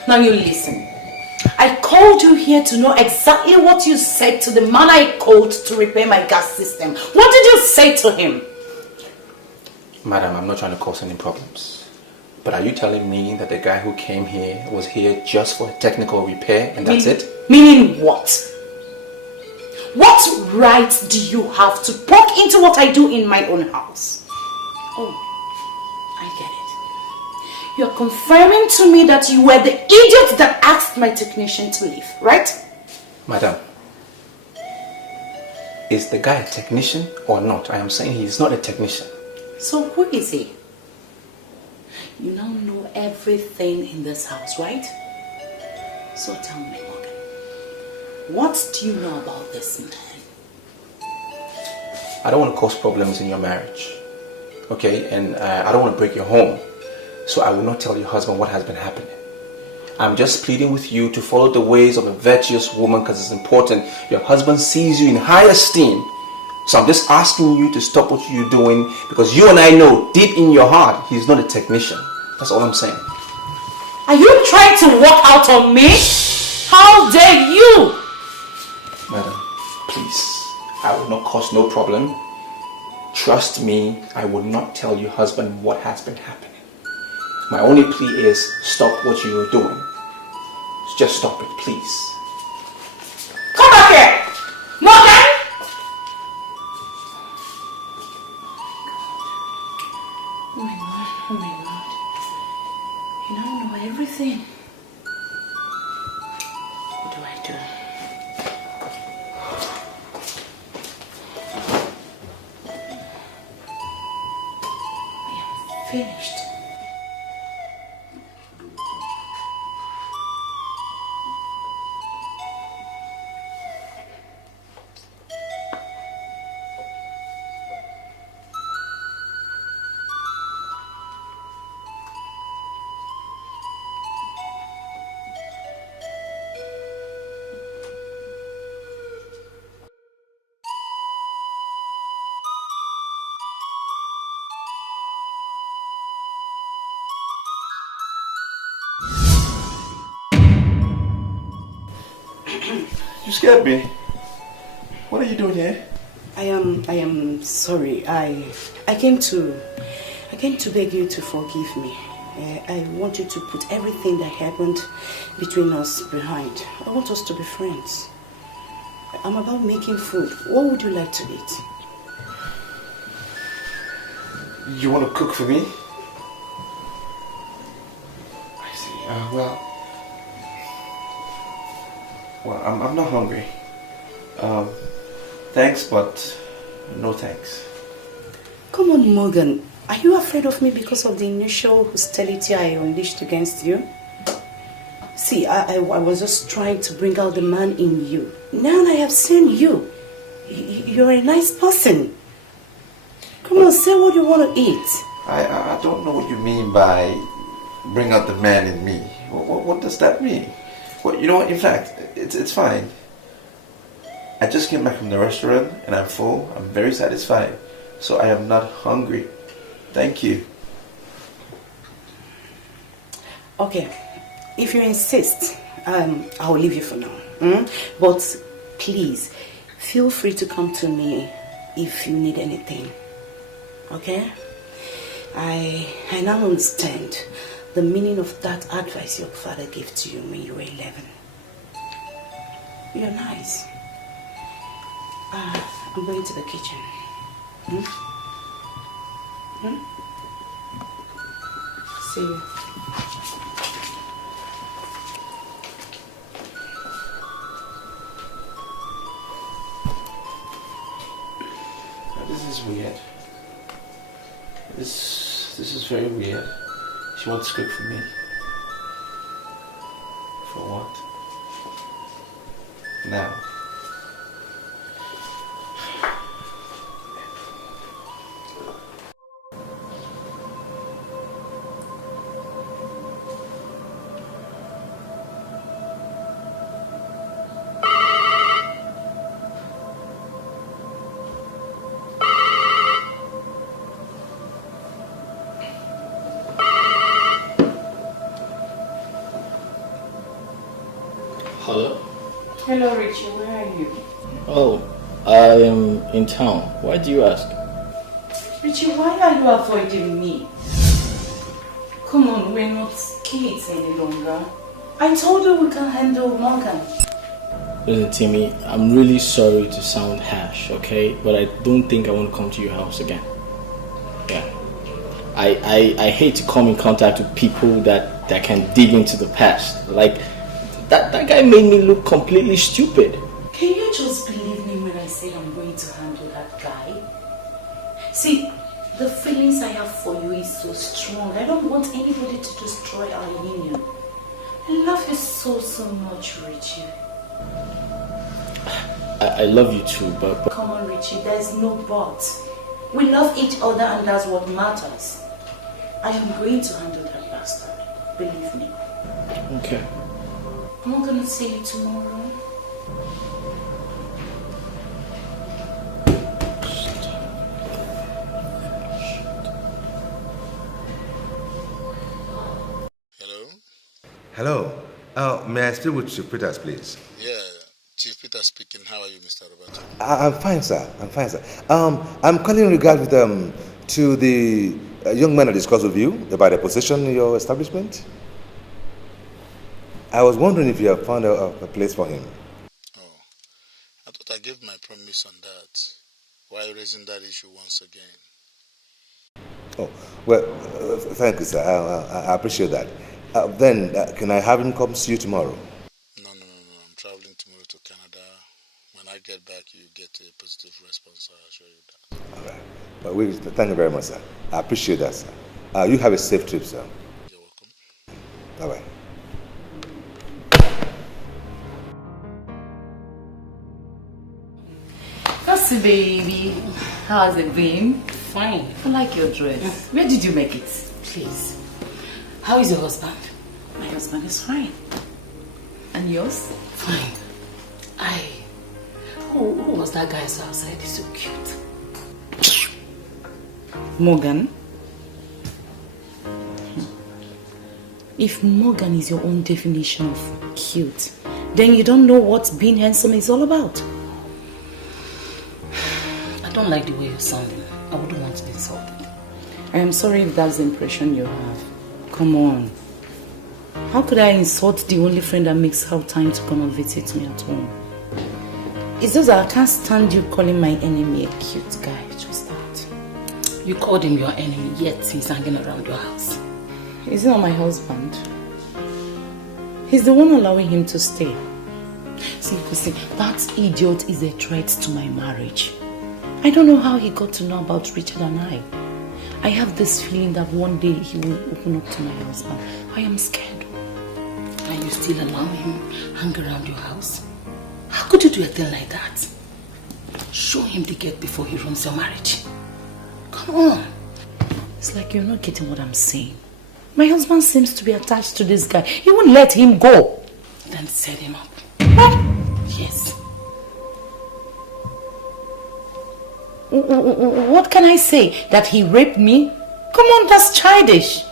Now you listen. I called you here to know exactly what you said to the man I called to repair my gas system. What did you say to him? Madam, I'm not trying to cause any problems. But are you telling me that the guy who came here was here just for a technical repair and that's it? Meaning what? What right do you have to poke into what I do in my own house? Oh, I get it. You're confirming to me that you were the idiot that asked my technician to leave, right? Madam, is the guy a technician or not? I am saying he is not a technician. So who is he? You now know everything in this house, right? So tell me, Morgan, what do you know about this man? I don't want to cause problems in your marriage, okay? And I don't want to break your home, so I will not tell your husband what has been happening. I'm just pleading with you to follow the ways of a virtuous woman because it's important. Your husband sees you in high esteem, so I'm just asking you to stop what you're doing because you and I know deep in your heart he's not a technician. That's all I'm saying. Are you trying to walk out on me? How dare you? Madam, please. I will not cause no problem. Trust me, I will not tell your husband what has been happening. My only plea is stop what you are doing. Just stop it, please. Come back here! Morgan! Oh my God, oh my God. You now know everything. What do I do? Finished. You scared me. What are you doing here? I am sorry. I came to beg you to forgive me. I want you to put everything that happened between us behind. I want us to be friends. I'm about making food. What would you like to eat? You want to cook for me? I see. Well, I'm not hungry. Thanks, but no thanks. Come on, Morgan. Are you afraid of me because of the initial hostility I unleashed against you? See, I was just trying to bring out the man in you. Now I have seen you. You're a nice person. Come on, say what you want to eat. I don't know what you mean by bring out the man in me. What does that mean? Well, you know what? In fact, it's fine. I just came back from the restaurant and I'm full. I'm very satisfied. So I am not hungry. Thank you. Okay, if you insist, I'll leave you for now. But please, feel free to come to me if you need anything. Okay? I now understand the meaning of that advice your father gave to you when you were 11. You're nice. I'm going to the kitchen. See you. This is weird. This is very weird. She wants to cook for me. For what? Now. Hello? Hello, Richie. Where are you? Oh, I am in town. Why do you ask? Richie, why are you avoiding me? Come on, we're not kids any longer. I told you we can handle Morgan. Listen, Timmy, I'm really sorry to sound harsh, okay? But I don't think I want to come to your house again. Yeah. I hate to come in contact with people that can dig into the past. Like, that guy made me look completely stupid. Can you just believe me when I say I'm going to handle that guy? See, the feelings I have for you is so strong. I don't want anybody to destroy our union. I love you so much, Richie. I love you too, but... Come on, Richie, there's no but. We love each other and that's what matters. I am going to handle that bastard. Believe me. Okay. I'm not gonna see you tomorrow. Hello. May I speak with Chief Peters, please? Yeah, Chief Peter speaking. How are you, Mr. Roberto? I'm fine, sir. I'm fine, sir. I'm calling in regard to the young man I discussed with you about the position in your establishment. I was wondering if you have found a place for him. Oh, I thought I gave my promise on that. Why are you raising that issue once again? Oh, well, thank you, sir. I appreciate that. Then, can I have him come see you tomorrow? No. I'm traveling tomorrow to Canada. When I get back, you get a positive response. I'll assure you that. All right. Well, thank you very much, sir. I appreciate that, sir. You have a safe trip, sir. You're welcome. All right. That's baby. How's it been? Fine. I like your dress. Where did you make it? Please. How is your husband? My husband is fine. And yours? Fine. Who was that guy so outside? He's so cute. Morgan? If Morgan is your own definition of cute, then you don't know what being handsome is all about. I don't like the way you're sounding. I wouldn't want to be insulted. I am sorry if that's the impression you have. Come on. How could I insult the only friend that makes out time to come and visit me at home? It's just that I can't stand you calling my enemy a cute guy. Just that. You called him your enemy, yet he's hanging around your house. He's not my husband. He's the one allowing him to stay. See, that idiot is a threat to my marriage. I don't know how he got to know about Richard and I. I have this feeling that one day he will open up to my husband. I am scared. Are you still allowing him hang around your house? How could you do a thing like that? Show him the gate before he ruins your marriage. Come on. It's like you're not getting what I'm saying. My husband seems to be attached to this guy. He won't let him go. Then set him up. What? Yes. What can I say? That he raped me? Come on, that's childish.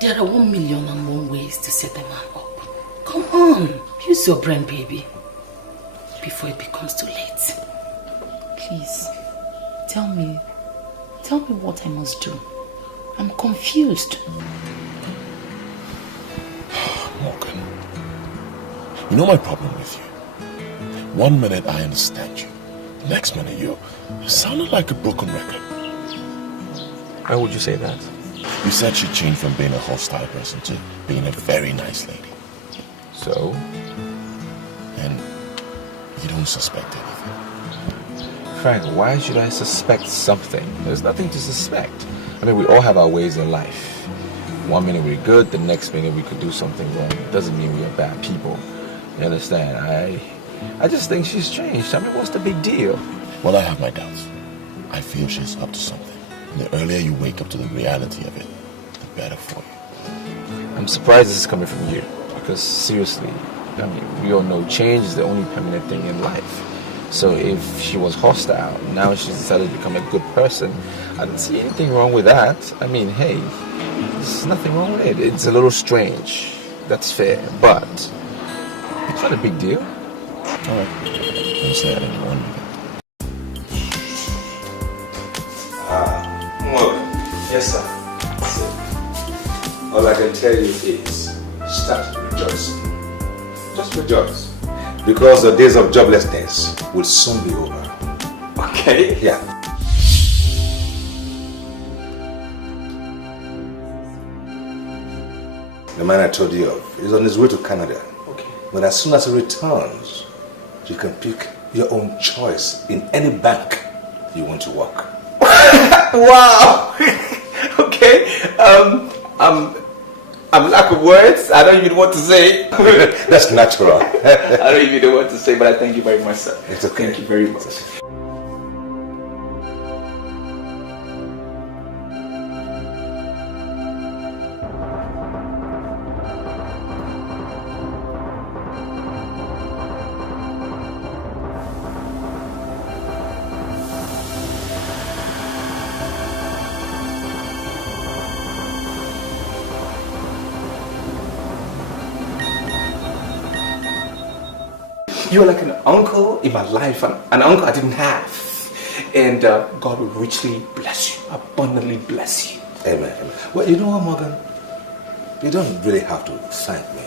There are 1,000,001 ways to set a man up. Come on, use your brain, baby. Before it becomes too late. Please, tell me what I must do. I'm confused. Morgan, you know my problem with you. One minute I understand you. The next minute you sounded like a broken record. Why would you say that? You said she changed from being a hostile person to being a very nice lady. So? And you don't suspect anything. Frank, why should I suspect something? There's nothing to suspect. I mean, we all have our ways in life. One minute we're good, the next minute we could do something wrong. It doesn't mean we are bad people. You understand? I just think she's changed. I mean, what's the big deal? Well, I have my doubts. I feel she's up to something. And the earlier you wake up to the reality of it, the better for you. I'm surprised this is coming from you. Because seriously, I mean, we all know change is the only permanent thing in life. So if she was hostile, now she's decided to become a good person, I don't see anything wrong with that. I mean, hey, there's nothing wrong with it. It's a little strange. That's fair. But it's not a big deal. All right. Don't say that anymore. Yes, sir. All I can tell you is start rejoicing. Just rejoice. Because the days of joblessness will soon be over. Okay. Yeah. The man I told you of is on his way to Canada. Okay. But as soon as he returns, you can pick your own choice in any bank you want to work. Wow. Okay. I'm lack of words. I don't even know what to say. That's natural. I don't even know what to say, but I thank you very much, sir. It's okay. Thank you very much. You are like an uncle in my life, an uncle I didn't have. And God will richly bless you, abundantly bless you. Amen. Amen. Well, you know what, Morgan? You don't really have to thank me.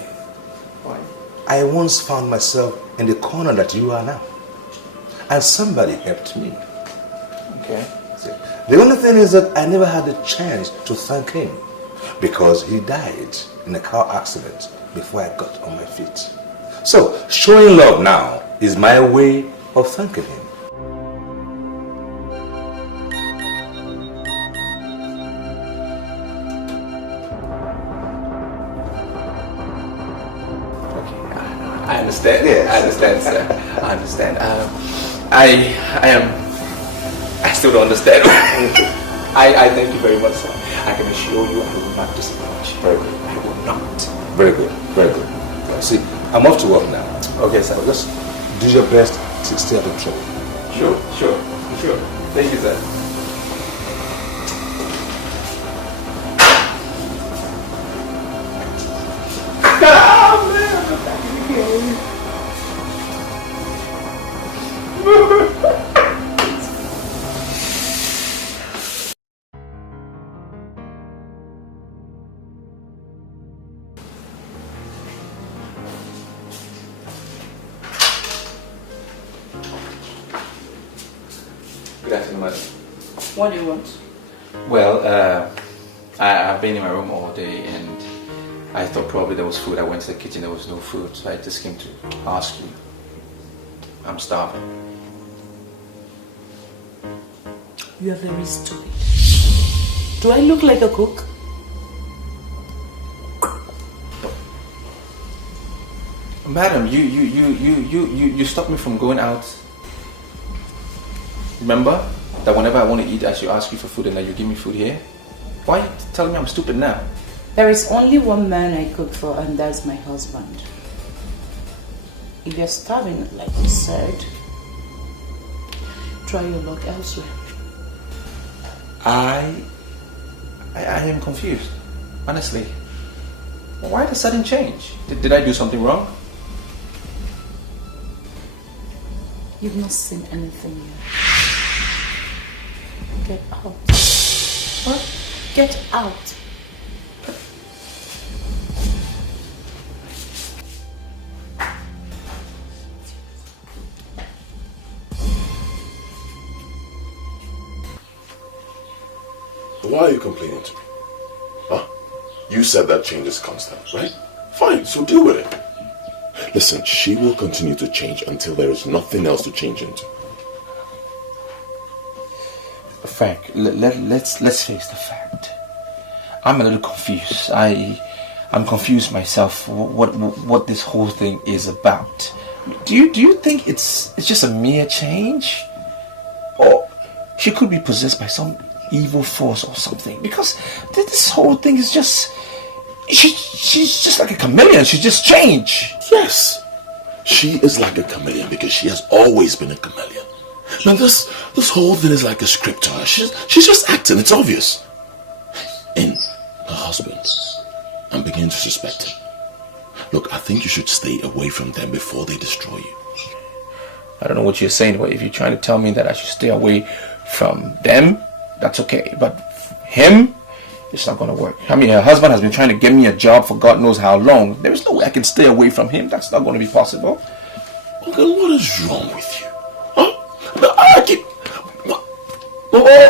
Why? I once found myself in the corner that you are now. And somebody helped me. Okay. See, the only thing is that I never had the chance to thank him because he died in a car accident before I got on my feet. So, showing love now is my way of thanking him. I understand. Yes. I understand, sir. I understand. I still don't understand. I thank you very much, sir. I can assure you I will not disappoint you. Very good. I will not. Very good. Very good. See, I'm off to work now. Okay, sir. Just do your best to stay out of trouble. Sure. Thank you, sir. Good afternoon, madam. What do you want? Well, I've been in my room all day and I thought probably there was food. I went to the kitchen, there was no food, so I just came to ask you. I'm starving. You are very stupid. Do I look like a cook? Madam, you stopped me from going out. Remember that whenever I want to eat, I should ask you for food and that you give me food here? Why are you telling me I'm stupid now? There is only one man I cook for, and that's my husband. If you're starving, like you said, try your luck elsewhere. I am confused, honestly. Why the sudden change? Did I do something wrong? You've not seen anything yet. Get out. What? Get out. Why are you complaining to me? Huh? You said that change is constant, right? Fine, so deal with it. Listen, she will continue to change until there is nothing else to change into. Frank, let's face the fact. I'm a little confused. I'm confused myself. What this whole thing is about? Do you think it's just a mere change, or she could be possessed by some evil force or something? Because this whole thing is just she's just like a chameleon. She just changed. Yes, she is like a chameleon because she has always been a chameleon. Now this whole thing is like a script to her. She's just acting. It's obvious. And her husband, I'm beginning to suspect him. Look, I think you should stay away from them before they destroy you. I don't know what you're saying, but if you're trying to tell me that I should stay away from them, that's okay. But him, It's not gonna work. I mean, her husband has been trying to get me a job for God knows how long. There is no way I can stay away from him. That's not gonna be possible. Okay, what is wrong with you? Huh?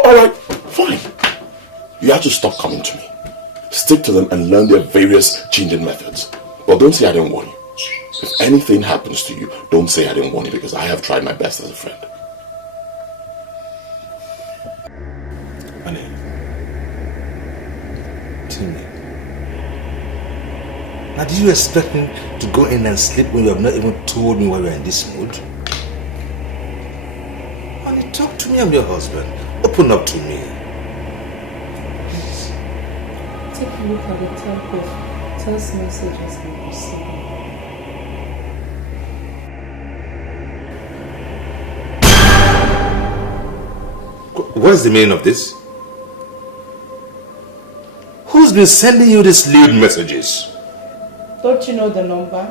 Alright, fine. You have to stop coming to me. Stick to them and learn their various changing methods. But don't say I didn't warn you. If anything happens to you, don't say I didn't warn you, because I have tried my best as a friend. Honey. Timmy. Now, did you expect me to go in and sleep when you have not even told me why we're in this mood? Honey, talk to me. I'm your husband. Open up to me. Please. Take a look at the type of text messages we received. What's the meaning of this? Who's been sending you these lewd messages? Don't you know the number?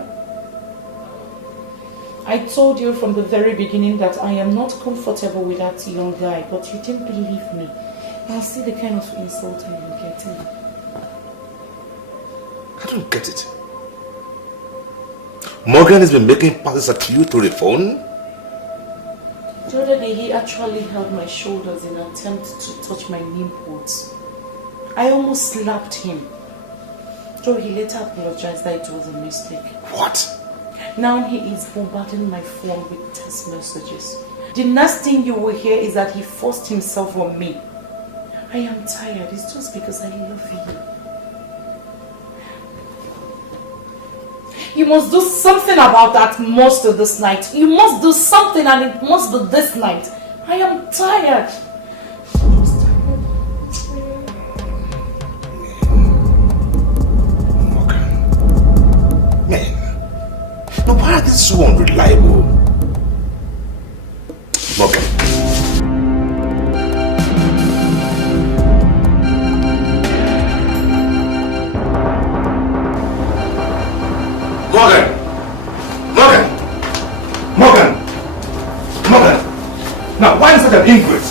I told you from the very beginning that I am not comfortable with that young guy, but you didn't believe me. Now see the kind of insult I am getting. I don't get it. Morgan has been making passes at you through the phone? The other day he actually held my shoulders in an attempt to touch my nipples. I almost slapped him. Though he later apologized that it was a mistake. What? Now he is bombarding my phone with text messages. The next thing you will hear is that he forced himself on me. I am tired. It's just because I love you. You must do something about that monster this night. You must do something, and it must be this night. I am tired. Man, no, why are they so unreliable? Morgan. Morgan! Now, why is such an ingrate?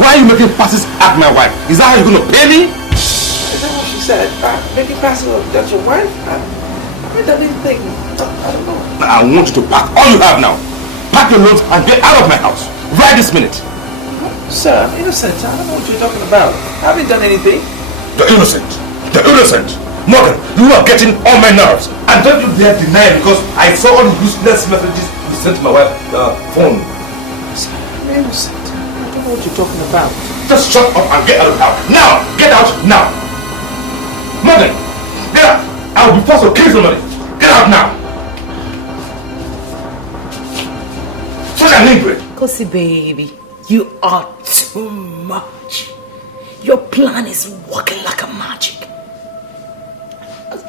Why are you making passes at my wife? Is that how you're going to pay me? Is that what she said? Making passes at your wife? I done anything. I don't know. I want you to pack all you have now. Pack your loads and get out of my house. Right this minute. Sir, I'm innocent. I don't know what you're talking about. I haven't done anything. The innocent. The innocent. Morgan, you are getting on my nerves. And don't you dare deny it, because I saw all the useless messages you sent to my wife's phone. Sir, I'm innocent. I don't know what you're talking about. Just shut up and get out of the house. Now! Get out now! Morgan! Get out! I will be forced to kill somebody. Get out now! Such an ingrate! Kosi baby, you are too much. Your plan is working like a magic.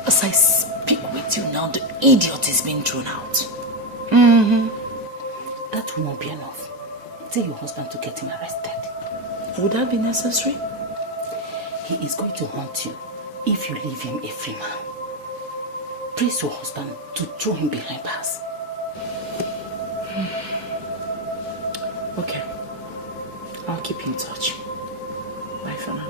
As I speak with you now, the idiot is being thrown out. That will not be enough. Tell your husband to get him arrested. Would that be necessary? He is going to haunt you if you leave him a free man. Praise your husband to throw him behind bars. Okay. I'll keep in touch. Bye for now.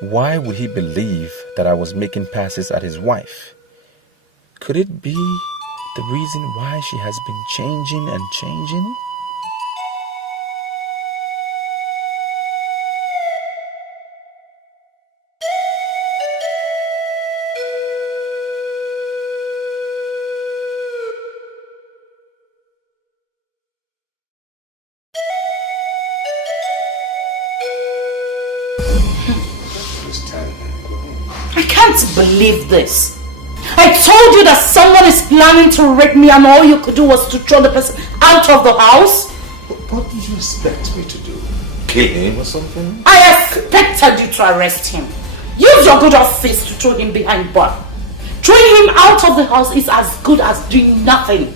Why would he believe that I was making passes at his wife? Could it be the reason why she has been changing and changing? I can't believe this. I told you that someone is planning to rape me, and all you could do was to throw the person out of the house. What did you expect me to do? kill him or something? I expected you to arrest him. Use your good old face to throw him behind bar. Throwing him out of the house is as good as doing nothing.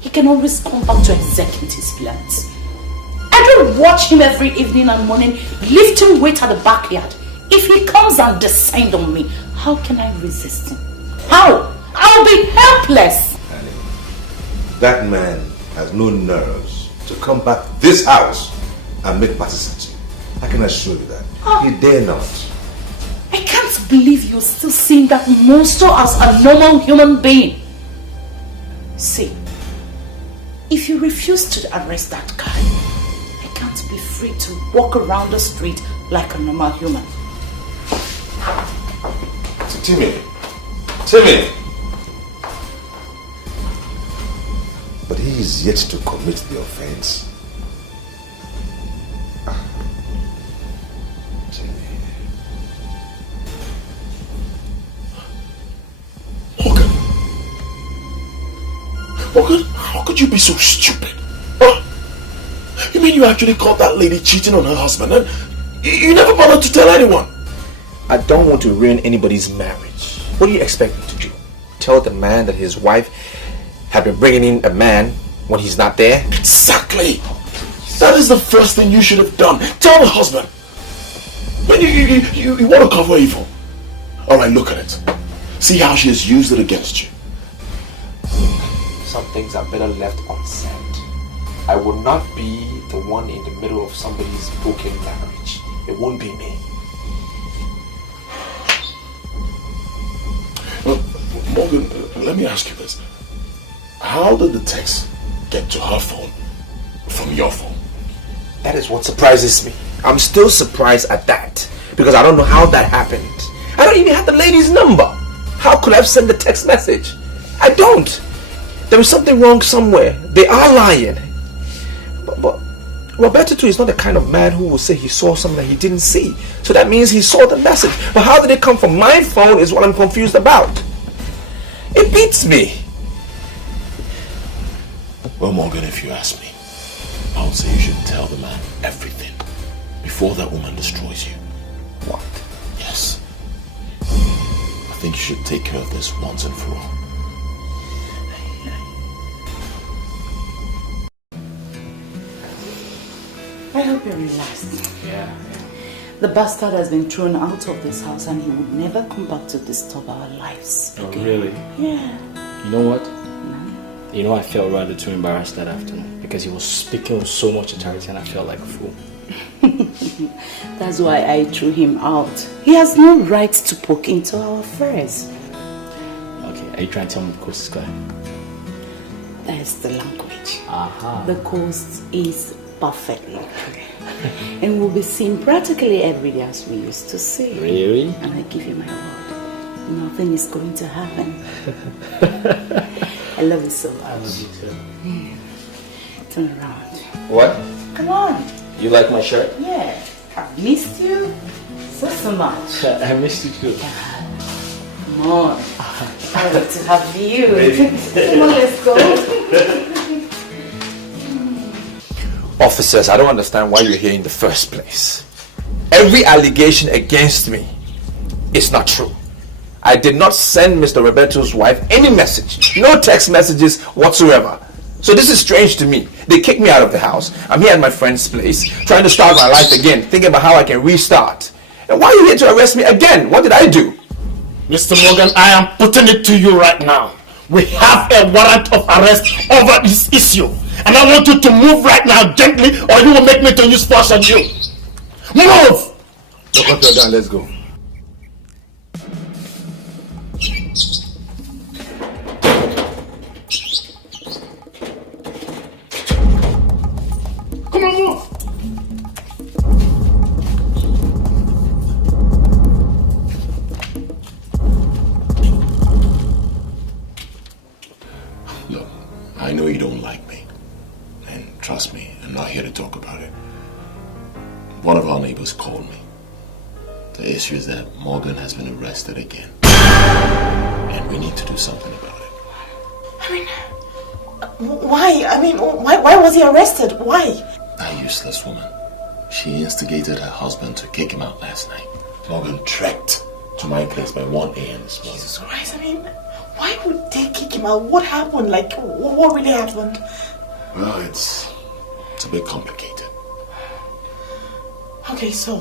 He can always come back to execute his plans. I don't watch him every evening and morning, lift him weight at the backyard. If he comes and descends on me, how can I resist him? How? I'll be helpless. Annie, that man has no nerves to come back to this house and make passes at you. I can assure you that. He dare not. I can't believe you're still seeing that monster as a normal human being. See, if you refuse to arrest that guy, I can't be free to walk around the street like a normal human. Timmy! But he is yet to commit the offense. Morgan, how could you be so stupid? Huh? You mean you actually caught that lady cheating on her husband and you never bothered to tell anyone? I don't want to ruin anybody's marriage. What do you expect me to do? Tell the man that his wife had been bringing in a man when he's not there? Exactly! That is the first thing you should have done. Tell the husband. When you want to cover evil. Alright, look at it. See how she has used it against you. Some things are better left unsaid. I will not be the one in the middle of somebody's broken marriage. It won't be me. Morgan, let me ask you this. How did the text get to her phone from your phone? That is what surprises me. I'm still surprised at that because I don't know how that happened. I don't even have the lady's number. How could I have sent the text message? I don't. There is something wrong somewhere. They are lying. But Roberto too is not the kind of man who will say he saw something that he didn't see. So that means he saw the message. But how did it come from my phone is what I'm confused about. It beats me. Well, Morgan, if you ask me, I would say you should tell the man everything before that woman destroys you. What? Yes. I think you should take care of this once and for all. I hope you're relaxed. Yeah. The bastard has been thrown out of this house and he would never come back to disturb our lives. Oh, really? Yeah. You know what? No. You know, I felt rather too embarrassed that afternoon because he was speaking with so much authority and I felt like a fool. That's why I threw him out. He has no right to poke into our affairs. Okay, are you trying to tell me the coast is clear? That is the language. Aha. The coast is perfectly clear. And we'll be seen practically every day as we used to see. Really? And I give you my word, nothing is going to happen. I love you so much. I love you too. Yeah. Turn around. What? Come on. You like my shirt? Yeah. I've missed you so much. I missed you too. Come on. I love to have you. Come on, let's go. Officers, I don't understand why you're here in the first place. Every allegation against me is not true. I did not send Mr. Roberto's wife any message, no text messages whatsoever. So this is strange to me. They kicked me out of the house. I'm here at my friend's place, trying to start my life again, thinking about how I can restart. And why are you here to arrest me again? What did I do? Mr. Morgan, I am putting it to you right now. We have a warrant of arrest over this issue. And I want you to move right now, gently, or you will make me to use force on you. Move! Look up your gun, let's go. Come on, move! Look, I know you don't like me. And trust me, I'm not here to talk about it. One of our neighbors called me. The issue is that Morgan has been arrested again. And we need to do something about it. I mean, why? I mean, why was he arrested? Why? That useless woman. She instigated her husband to kick him out last night. Morgan trekked to my place by 1 a.m. this morning. Jesus Christ, I mean, why would they kick him out? What happened? Like, what really happened? Well, it's a bit complicated. Okay, so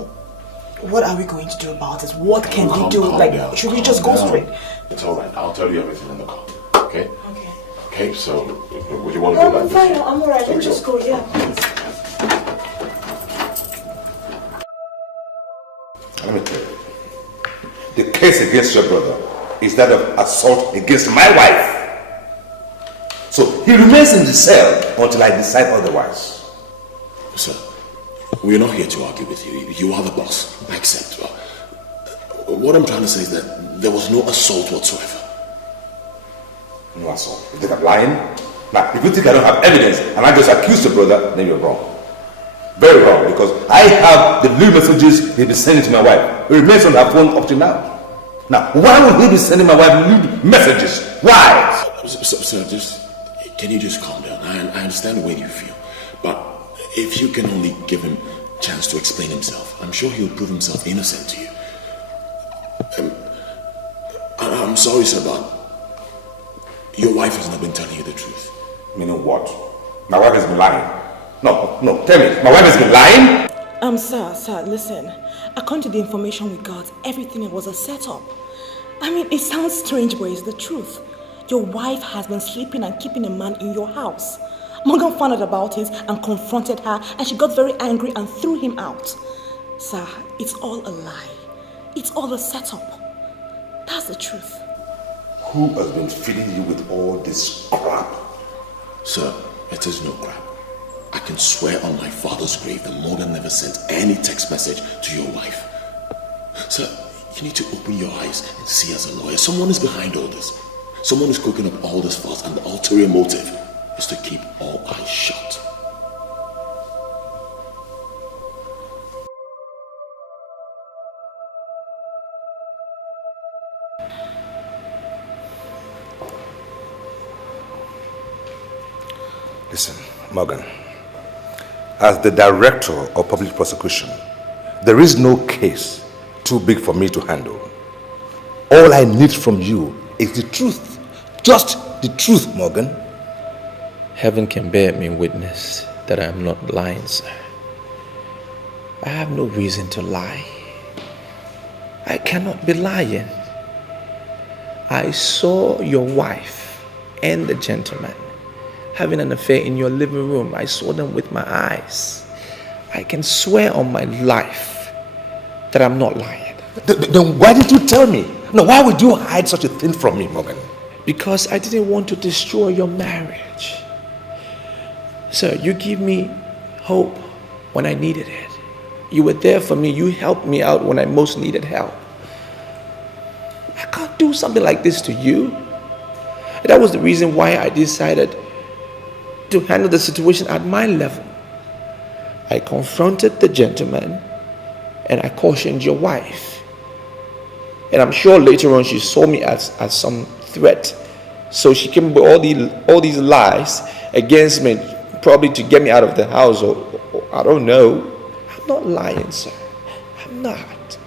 what are we going to do about it? What can we do? Like, should we just go straight? It's all right. I'll tell you everything in the car. Okay? Okay. Okay, so would you want to go like this? I'm fine. I'm alright. Let's just go. Yeah, please. Let me tell you. The case against your brother is that of assault against my wife. So he remains in the cell until I decide otherwise. Sir, we're not here to argue with you. You are the boss. I accept. What I'm trying to say is that there was no assault whatsoever. No assault. You think I'm lying? Now, if you think I don't have evidence and I just accuse your brother, then you're wrong. Very wrong, because I have the new messages he's been sending to my wife. It remains on her phone up to now. Now, why would he be sending my wife new messages? Why? Sir, can you just calm down? I understand the way you feel. But if you can only give him a chance to explain himself, I'm sure he'll prove himself innocent to you. I'm sorry, sir, but your wife has not been telling you the truth. Meaning what? My wife has been lying. No, tell me. My wife has been lying? Sir, listen. According to the information we got, everything was a setup. I mean, it sounds strange, but it's the truth. Your wife has been sleeping and keeping a man in your house. Morgan found out about it and confronted her, and she got very angry and threw him out. Sir, it's all a lie. It's all a setup. That's the truth. Who has been feeding you with all this crap? Sir, it is no crap. I can swear on my father's grave that Morgan never sent any text message to your wife. Sir, you need to open your eyes and see as a lawyer. Someone is behind all this. Someone is cooking up all this fuss, and the ulterior motive is to keep all eyes shut. Listen, Morgan. As the director of public prosecution, there is no case too big for me to handle. All I need from you is the truth. Just the truth, Morgan. Heaven can bear me witness that I am not lying, sir. I have no reason to lie. I cannot be lying. I saw your wife and the gentleman having an affair in your living room. I saw them with my eyes. I can swear on my life that I'm not lying. Then why didn't you tell me? No, why would you hide such a thing from me, Morgan? Because I didn't want to destroy your marriage. Sir, you gave me hope when I needed it. You were there for me. You helped me out when I most needed help. I can't do something like this to you. That was the reason why I decided to handle the situation at my level. I confronted the gentleman and I cautioned your wife. And I'm sure later on she saw me as some threat. So she came with all these lies against me, probably to get me out of the house, or I don't know. I'm not lying, sir. I'm not.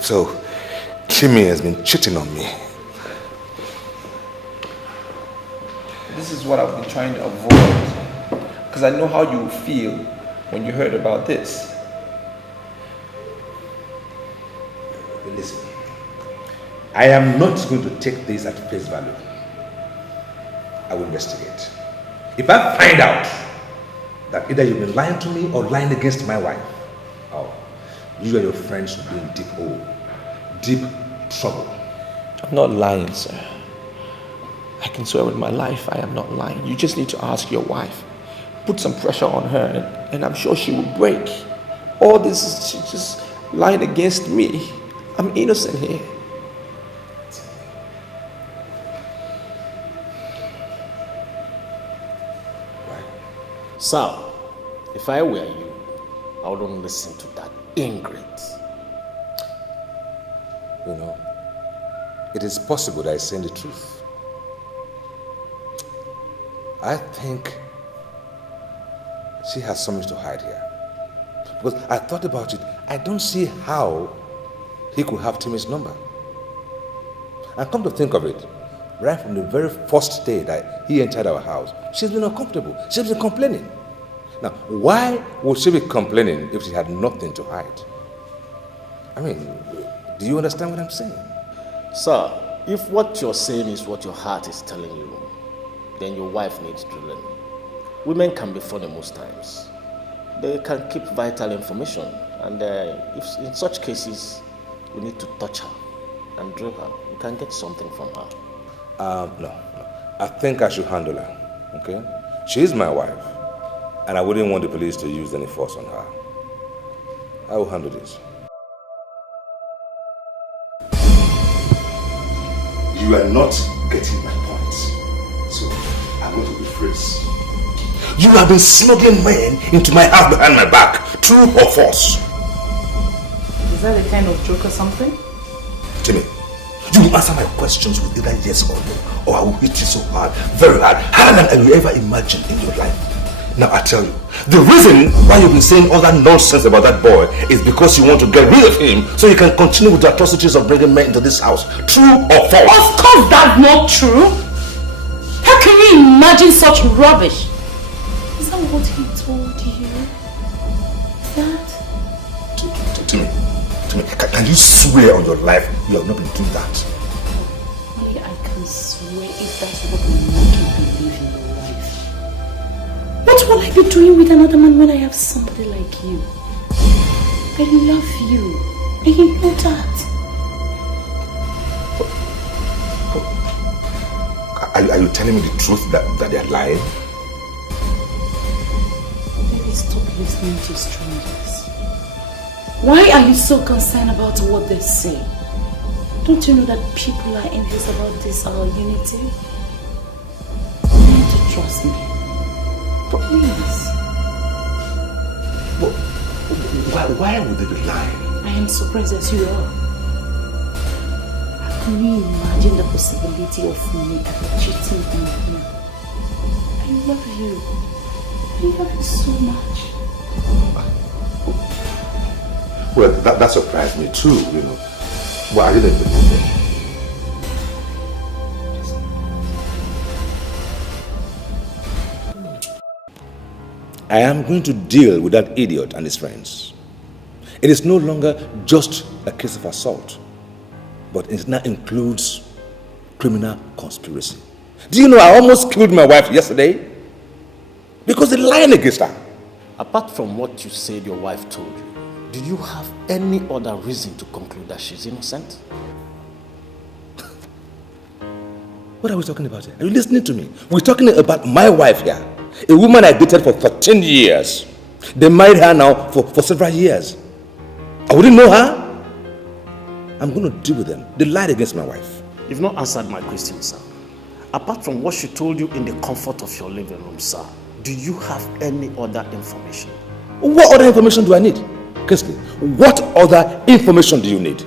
So, Timmy has been cheating on me. This is what I've been trying to avoid, because I know how you feel when you heard about this. Listen, I am not going to take this at face value. I will investigate. If I find out that either you've been lying to me or lying against my wife, oh, you and your friends will be in deep hole, deep trouble. I'm not lying, sir. I can swear with my life I am not lying. You just need to ask your wife. Put some pressure on her and I'm sure she will break. All this is she's just lying against me. I'm innocent here. Sal, if I were you, I wouldn't listen to that ingrate. You know, it is possible that I saying the truth. I think she has something to hide here. Because I thought about it, I don't see how he could have Timmy's number. And come to think of it, right from the very first day that he entered our house, she's been uncomfortable. She's been complaining. Now, why would she be complaining if she had nothing to hide? I mean, do you understand what I'm saying? Sir, if what you're saying is what your heart is telling you, then your wife needs to learn. Women can be funny most times. They can keep vital information, and if in such cases, we need to touch her and drill her. We can get something from her. No. I think I should handle her, okay? She is my wife, and I wouldn't want the police to use any force on her. I will handle this. You are not getting my point, so I'm going to rephrase. You have been smuggling men into my house behind my back, true or false? Is that a kind of joke or something? Timmy, you will answer my questions with either yes or no, or I will hit you so hard, very hard, harder than you ever imagined in your life. Now I tell you, the reason why you've been saying all that nonsense about that boy is because you want to get rid of him so you can continue with the atrocities of bringing men into this house. True or false? Of course that's not true. How can you imagine such rubbish? Is that what he told you? That? Timmy, can you swear on your life you have not been doing that? Only I can swear if that's what will make you believe in your life. What will I be doing with another man when I have somebody like you? I love you, and you know that. Are you telling me the truth that they are lying? Maybe stop listening to strangers. Why are you so concerned about what they say? Don't you know that people are envious about this our unity? You need to trust me. Please. Why would they be lying? I am surprised as you are. How can you imagine the possibility of me ever cheating on you? I love you. I love you so much. Well, that surprised me too, you know. Well, I didn't believe it. I am going to deal with that idiot and his friends. It is no longer just a case of assault, but it now includes criminal conspiracy. Do you know I almost killed my wife yesterday? Because they're lying against her. Apart from what you said your wife told you, do you have any other reason to conclude that she's innocent? What are we talking about here? Are you listening to me? We're talking about my wife here. A woman I dated for 13 years. They married her now for several years. I wouldn't know her. I'm going to deal with them. They lied against my wife. You've not answered my question, sir. Apart from what she told you in the comfort of your living room, sir, do you have any other information? What other information do I need? Kingsley, what other information do you need?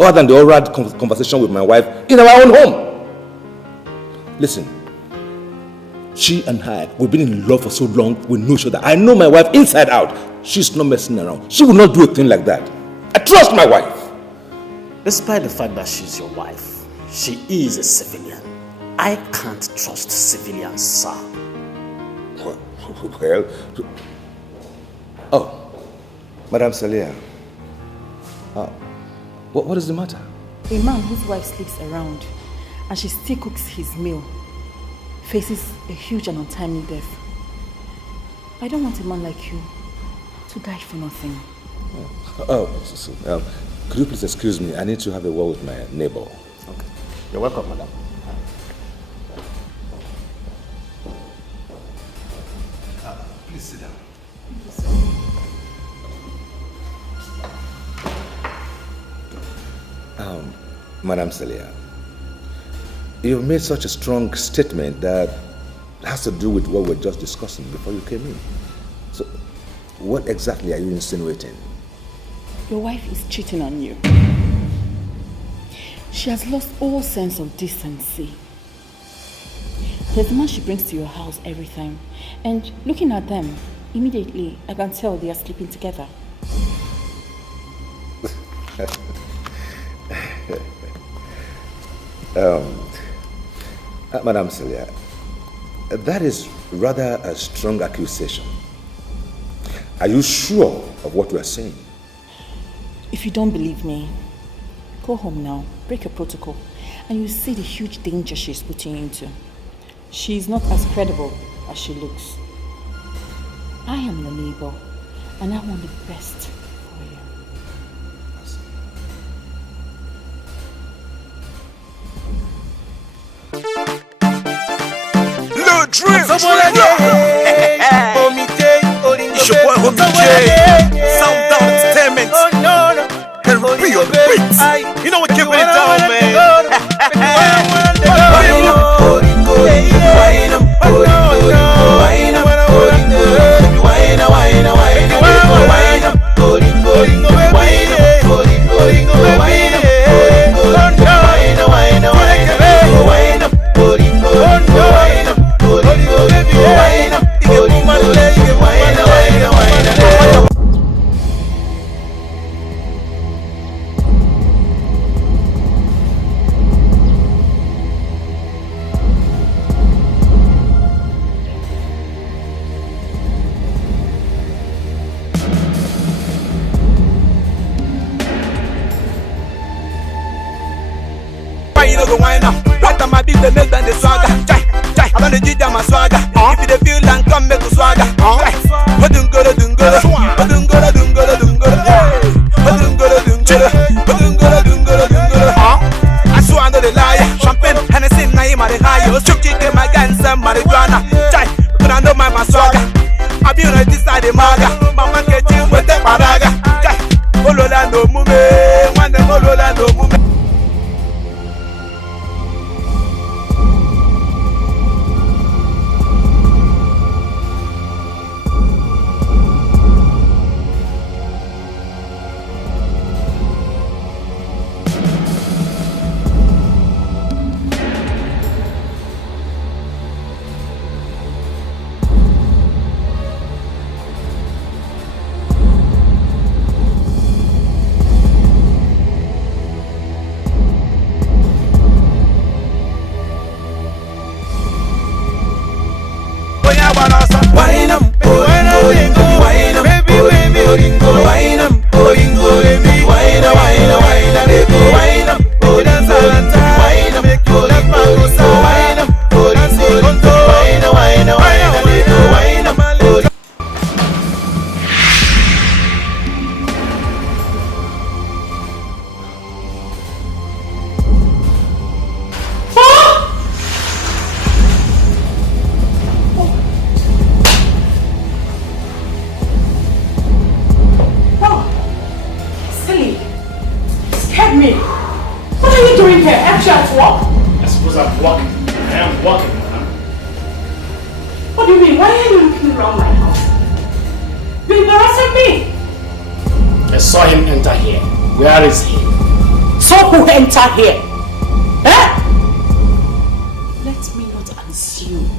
Other than the oral conversation with my wife in our own home. Listen, she and I, we've been in love for so long, we know each other. I know my wife inside out. She's not messing around. She will not do a thing like that. I trust my wife. Despite the fact that she's your wife, she is a civilian. I can't trust civilians, sir. Well, oh, Madam Celia. What is the matter? A man whose wife sleeps around and she still cooks his meal faces a huge and untimely death. I don't want a man like you to die for nothing. Could you please excuse me? I need to have a word with my neighbor. Okay. You're welcome, madam. Please sit down. Madam Celia, you've made such a strong statement that has to do with what we were just discussing before you came in. So, what exactly are you insinuating? Your wife is cheating on you. She has lost all sense of decency. There's a man she brings to your house every time, and looking at them, Immediately, I can tell they are sleeping together. Madam Celia, that is rather a strong accusation. Are you sure of what you are saying? If you don't believe me, go home now, break your protocol, and you'll see the huge danger she's putting you into. She's not as credible as she looks. I am your neighbor, and I want the best for you. Le dream! It's your boy Homie J. Sound Down Entertainment. Can be on the beats. You know what, keeping it down, man. They make them the swagger. I don't need them a swagger. If you feel and come make a swagger. Dungola, dungola, dungola, dungola, dungola, dungola, dungola, dungola, dungola. I swear I'm not a liar. Champagne, Hennessy, Naim, the high. Chucky, my guns, and marijuana. But I know my swagger. I'll be on this side of Maga. Mama get you with the paraga. Olola no mume, one of Olola no mume. Here. Let me not assume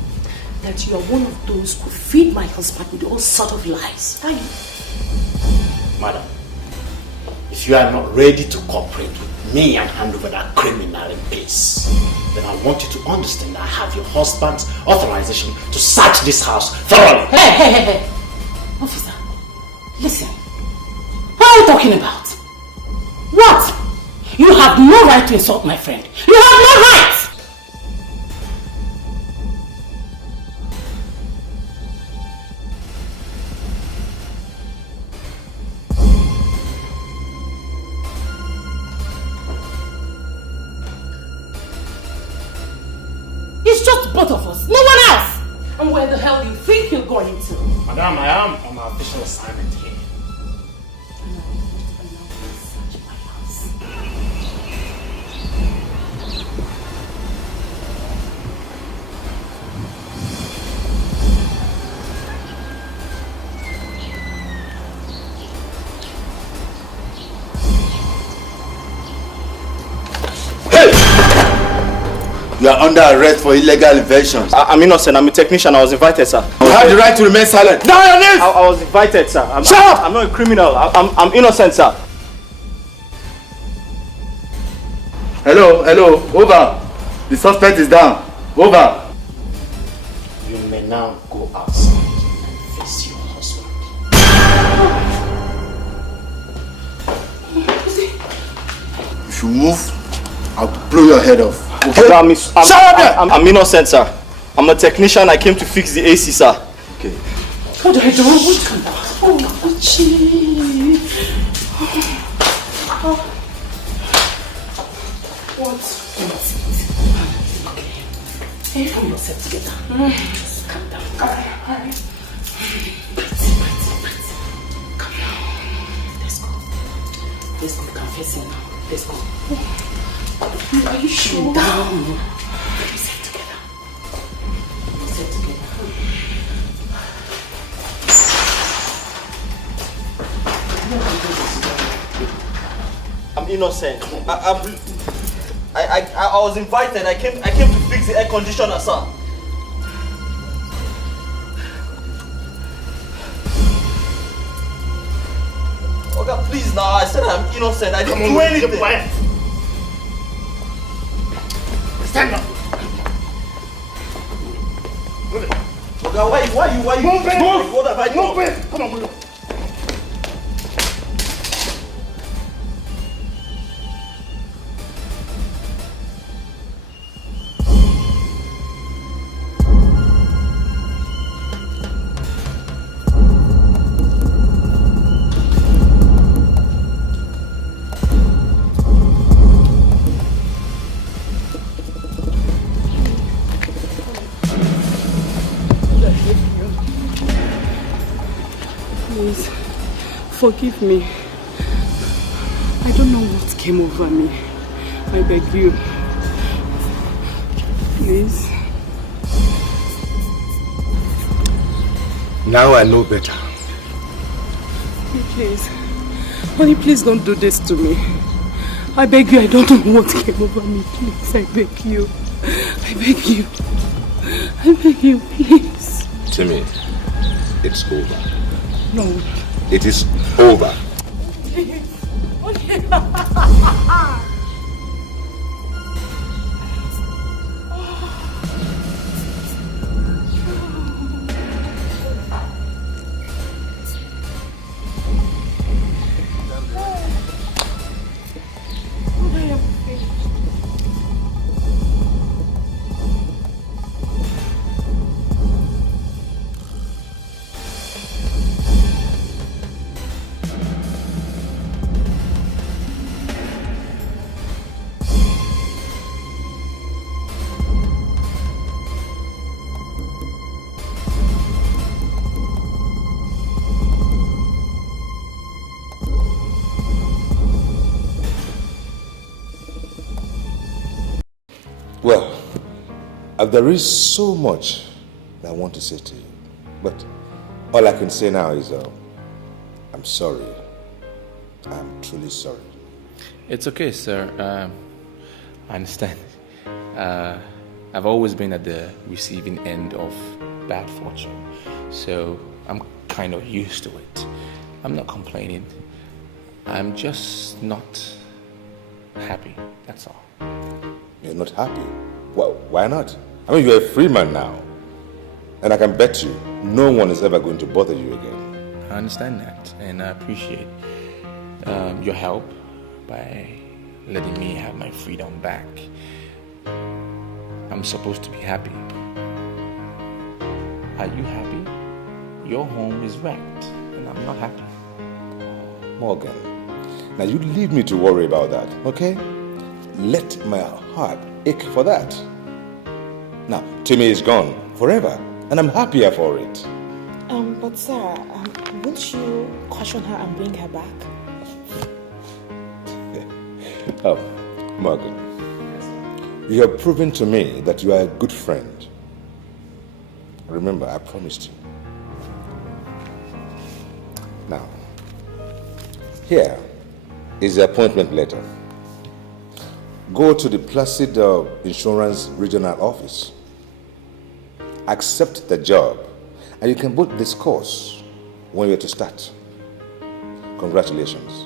that you are one of those who feed my husband with all sort of lies. Are you? Madam, if you are not ready to cooperate with me and hand over that criminal in peace, then I want you to understand that I have your husband's authorization to search this house thoroughly. Hey. Officer, listen. What are you talking about? What? You have no right to insult my friend. You have no right! It's just both of us, no one else! And where the hell do you think you're going to? Madam, I am on my official assignment here. You are under arrest for illegal inventions. I'm innocent. I'm a technician. I was invited, sir. You have the right to remain silent. Down your knees! I was invited, sir. Shut up! I'm not a criminal. I'm innocent, sir. Hello, over. The suspect is down. Over. You may now go outside and face your husband. If you move, I'll blow your head off. Okay? Shut up there! I'm innocent, sir. I'm a technician. I came to fix the AC, sir. Okay. What do I do? Oh, gee. What? Hey, pull yourself together. Just calm down. Alright. Come on. Let's go. Let's go. Confess it now. Let's go. Are you sure? Down. Put yourself together. Put yourself together. I'm innocent. I was invited. I came to fix the air conditioner, sir. Okay, please now. I said I'm innocent. I didn't do anything. Keep quiet. Stand up. Okay, why you? Move it. Move. What have I done? Move it. Come on, move it. Please, forgive me. I don't know what came over me. I beg you. Please. Now I know better. Please. Honey, please don't do this to me. I beg you, I don't know what came over me. Please, I beg you. I beg you. I beg you, please. Timmy, it's over. No. It is over. Well, there is so much that I want to say to you, but all I can say now is I'm sorry. I'm truly sorry. It's okay, sir. I understand. I've always been at the receiving end of bad fortune, so I'm kind of used to it. I'm not complaining. I'm just not happy, that's all. You're not happy? Well, why not? I mean, you're a free man now. And I can bet you, no one is ever going to bother you again. I understand that, and I appreciate your help by letting me have my freedom back. I'm supposed to be happy. Are you happy? Your home is wrecked, and I'm not happy. Morgan, now you leave me to worry about that, okay? Let my heart ache for that. Now, Timmy is gone forever, and I'm happier for it. But sir, won't you caution her and bring her back? Oh, Morgan, you have proven to me that you are a good friend. Remember, I promised you. Now, here is the appointment letter. Go to the Placid Insurance Regional Office. Accept the job, and you can both discuss when you're to start. Congratulations.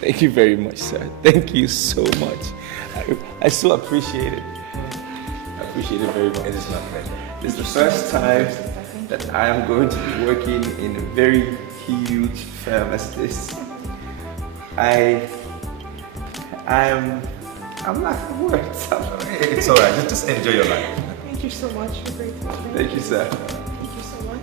Thank you very much, sir. Thank you so much. I so appreciate it. I appreciate it very much. It is my pleasure. This is the first time that I am going to be working in a very huge firm as this. I'm not for words. It's alright, just enjoy your life. Thank you so much for great. Thank you, sir. Thank you so much.